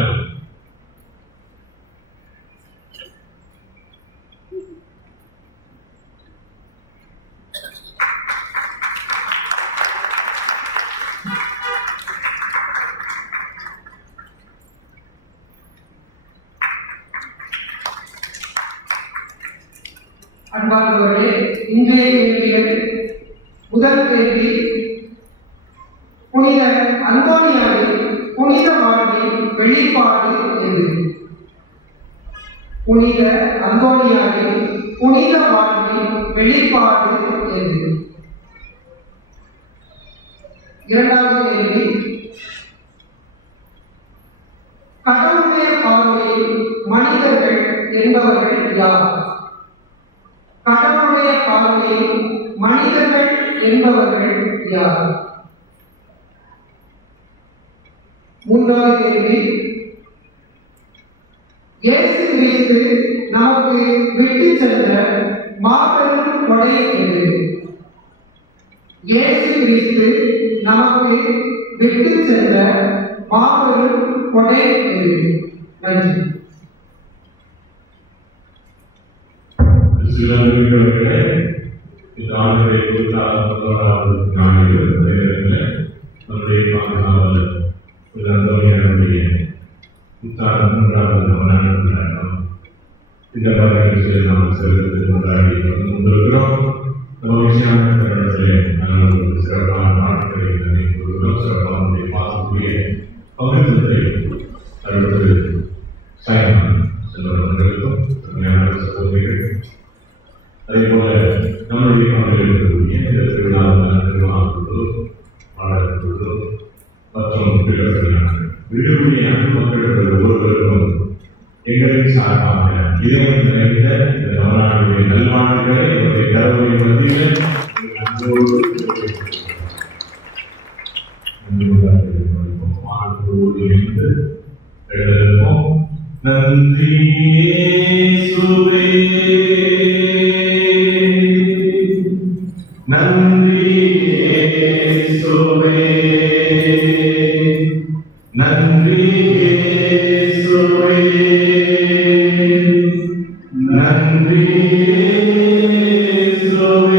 அன்பார்ந்தவர்களே, இன்றைய கேள்விகள். முதல் கேள்வி, புனித அந்தோனியாவின் புனித வாழ்வின் வெளிப்பாடு எது? புனித அந்தோனியாவின் புனித வாழ்வின் வெளிப்பாடு எது? இரண்டாவது கேள்வி, கடவுளுடைய பார்வையில் மனிதர்கள் என்பவர்கள் யார்? கடவுளுடைய பார்வையில் மனிதர்கள் என்பவர்கள் யார்? மூன்றாவது கேள்வி, இயேசு கிறிஸ்து நமக்கு விட்டு சென்ற மாபெரும் கொடை எது? இயேசு கிறிஸ்து நமக்கு விட்டு சென்ற மாபெரும் கொடை எது? நன்றி. சில அறிவிப்புகளே இந்த ஆண்டுடைய 21வது நாளில் நம்முடைய பாதுகாவலர் அந்தோனியாருடைய 3வது கொண்டாட்டம் இந்த மாதிரி நாம் செல்வதற்கு கொண்டாடி வந்து கொண்டிருக்கிறோம். மகிழ்ச்சியான தருணத்திலே நாங்கள் சிறப்பான நாட்களை நினைவுகிறோம். சிறப்பான பாசக்கூடிய பகிர்ந்ததை அடுத்து சாயங்காலம் செல்வர்களுக்கும் சகோதரிகள் அதே போல நம்முடைய நாட்டில் இருக்கக்கூடிய இந்த திருவிழாக்குழு பாடக்குழு மற்றும் விடுதலை மக்கள் ஒவ்வொருவருக்கும் எங்களின் சார்பாக இதயம் நிறைந்த இந்த தமிழ்நாடுடைய நல்வாழ்வுகளை என்னுடைய கடவுளை மத்தியில் இணைந்து எழுதுவோம். நன்றி இயேசுவே, நன்றி இயேசுவே, நன்றி இயேசுவே, நன்றி இயேசுவே,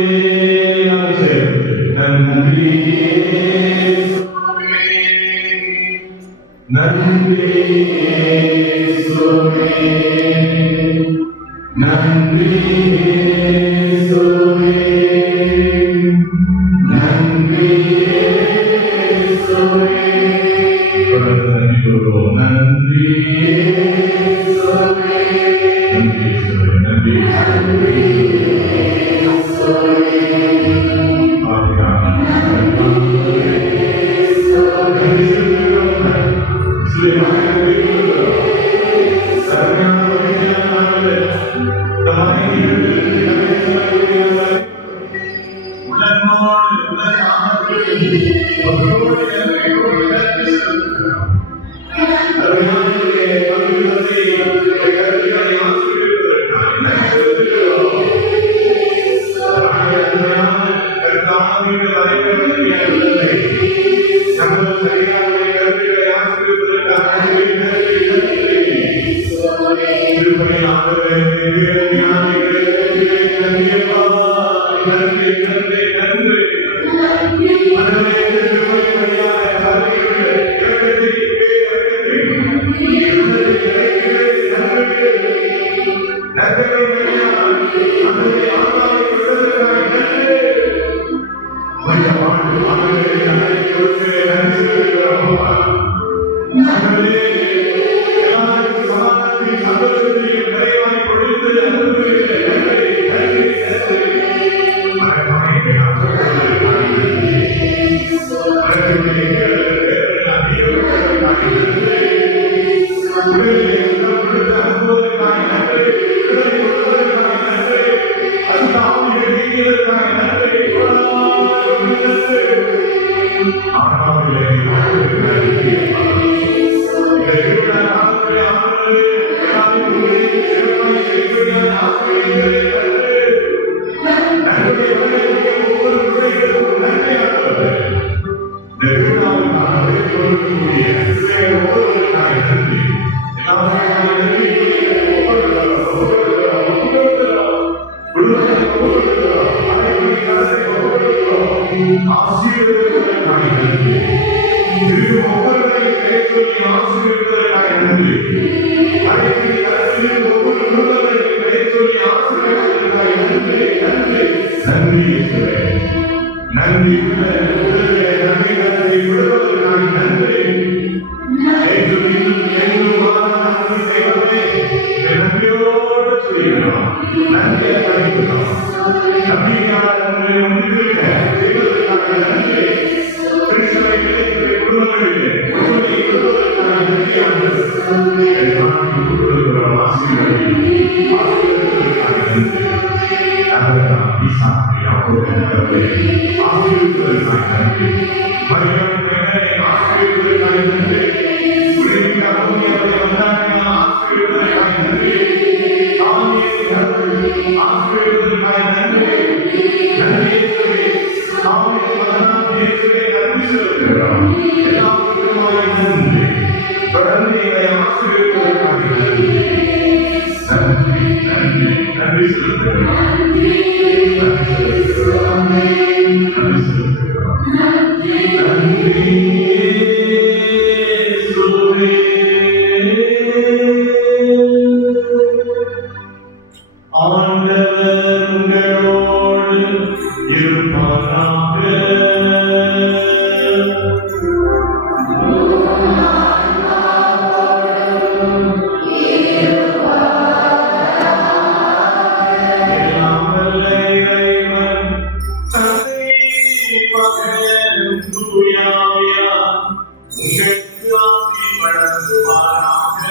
நன்றி இயேசுவே, நன்றி இயேசுவே, நன்றி இயேசுவே, நன்றி இயேசுவே. நன்றி கூறுவோம். நன்றி இயேசுவே, நன்றி இயேசுவே, நன்றி இயேசுவே. மழையை அரசியல் ஒவ்வொரு குடும்பத்தையும் பெயர் சொல்லி ஆசீர்வதிப்பதற்காக நன்றி நன்றி நன்றி இயேசுவே. நன்றி நன்றி நன்றி கொடுப்பதற்காக நன்றி. என்றும் இன்னும் என்றும் நன்றி செய்வதே நன்றியோடு சொல்லிவிடலாம். நன்றியை அறிவிக்கலாம். நம்பிக்கையாளர் உங்களை ஒன்றுவிட செய்வதற்காக நன்றி. கிறிஸ்துவை விளைவிக்கிற குடும்பங்களிலே ஒற்றுமையை கொடுப்பதற்காக நன்றி ஆண்டவரே. என் நாட்டில் கொடுக்கிறோம் ஆசீர்வதிப்பதற்காக நன்றி. அபிரகாம், ஈசாக்கு, யாக்கோபின் கடவுளே ஆசீர்வதிப்பதற்காக நன்றி. மரியாதை மகனை ஆசீர்வதிப்பதற்காக நன்றி. உலகின் அருமையாளரை வந்தார்கள் ஆசீர்வதிப்பதற்காக நன்றி. சாமியை கடவுள் ஆசீர்வதிப்பதற்காக நன்றி. நன்றி இயேசுவே. சாமியை வந்தால் இயேசுவே நன்றி செலுத்துகிறோம். எல்லாவற்றுக்குமாய் நன்றி. தொடர்ந்து எங்களை ஆசீர்வதிப்பதற்காக நன்றி. நன்றி நன்றி நன்றி செலுத்துகிறோம். நன்றி செலுத்துகிறோம். நன்றி செலுத்துகிறோம். நன்றி இயேசுவே. ஆண்டவர் உங்களோடு இருப்பாராக. எல்லாம் வல்ல இறைவன் தந்தை, மகன், தூய ஆவியார் உங்களுக்கு ஆசி வழங்குவாராக.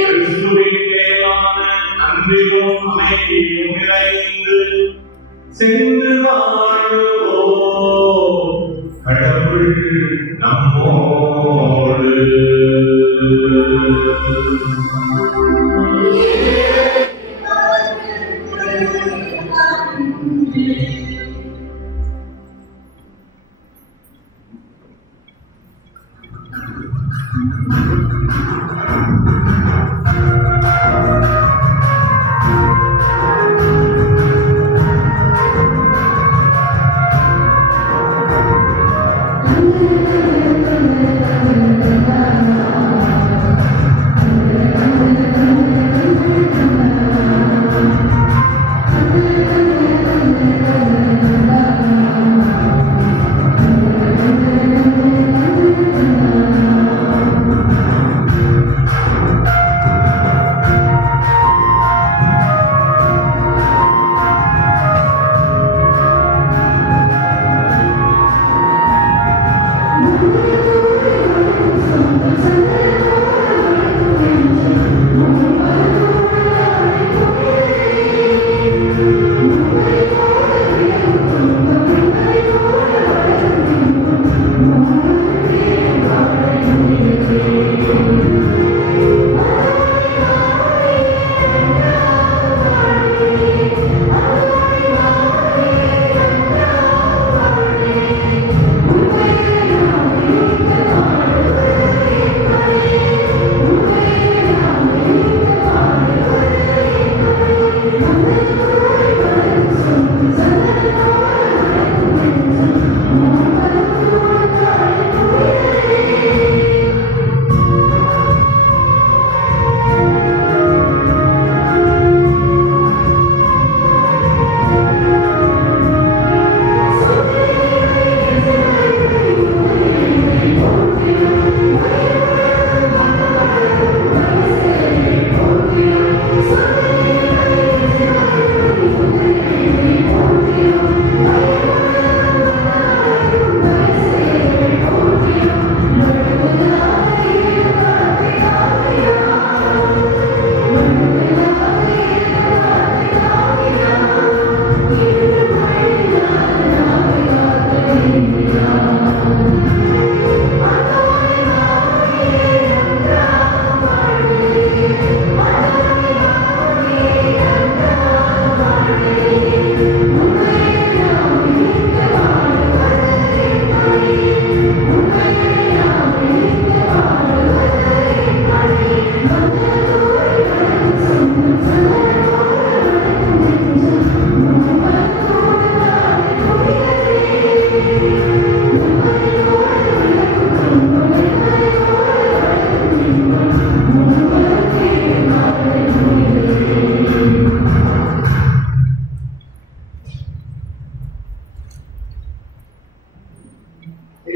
கிறிஸ்துவின் மேலான அன்பிலும் அமைதியும் நிறைந்து சென்று வாழுவோம். கடவுள் நம்மோடு.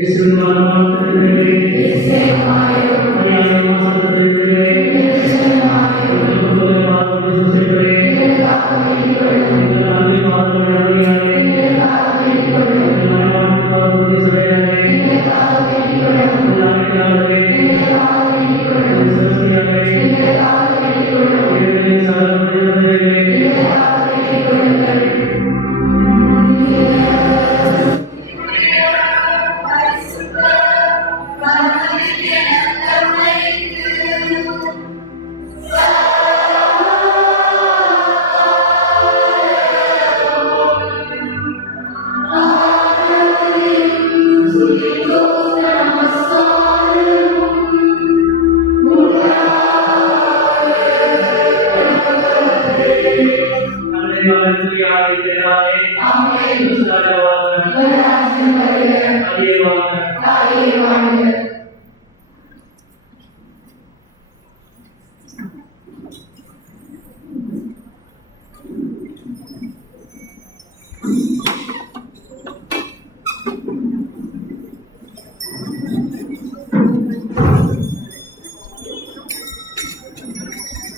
இயேசுவின் மரணமானத்திற்கு மரியாதை மாசத்திற்கு Amen.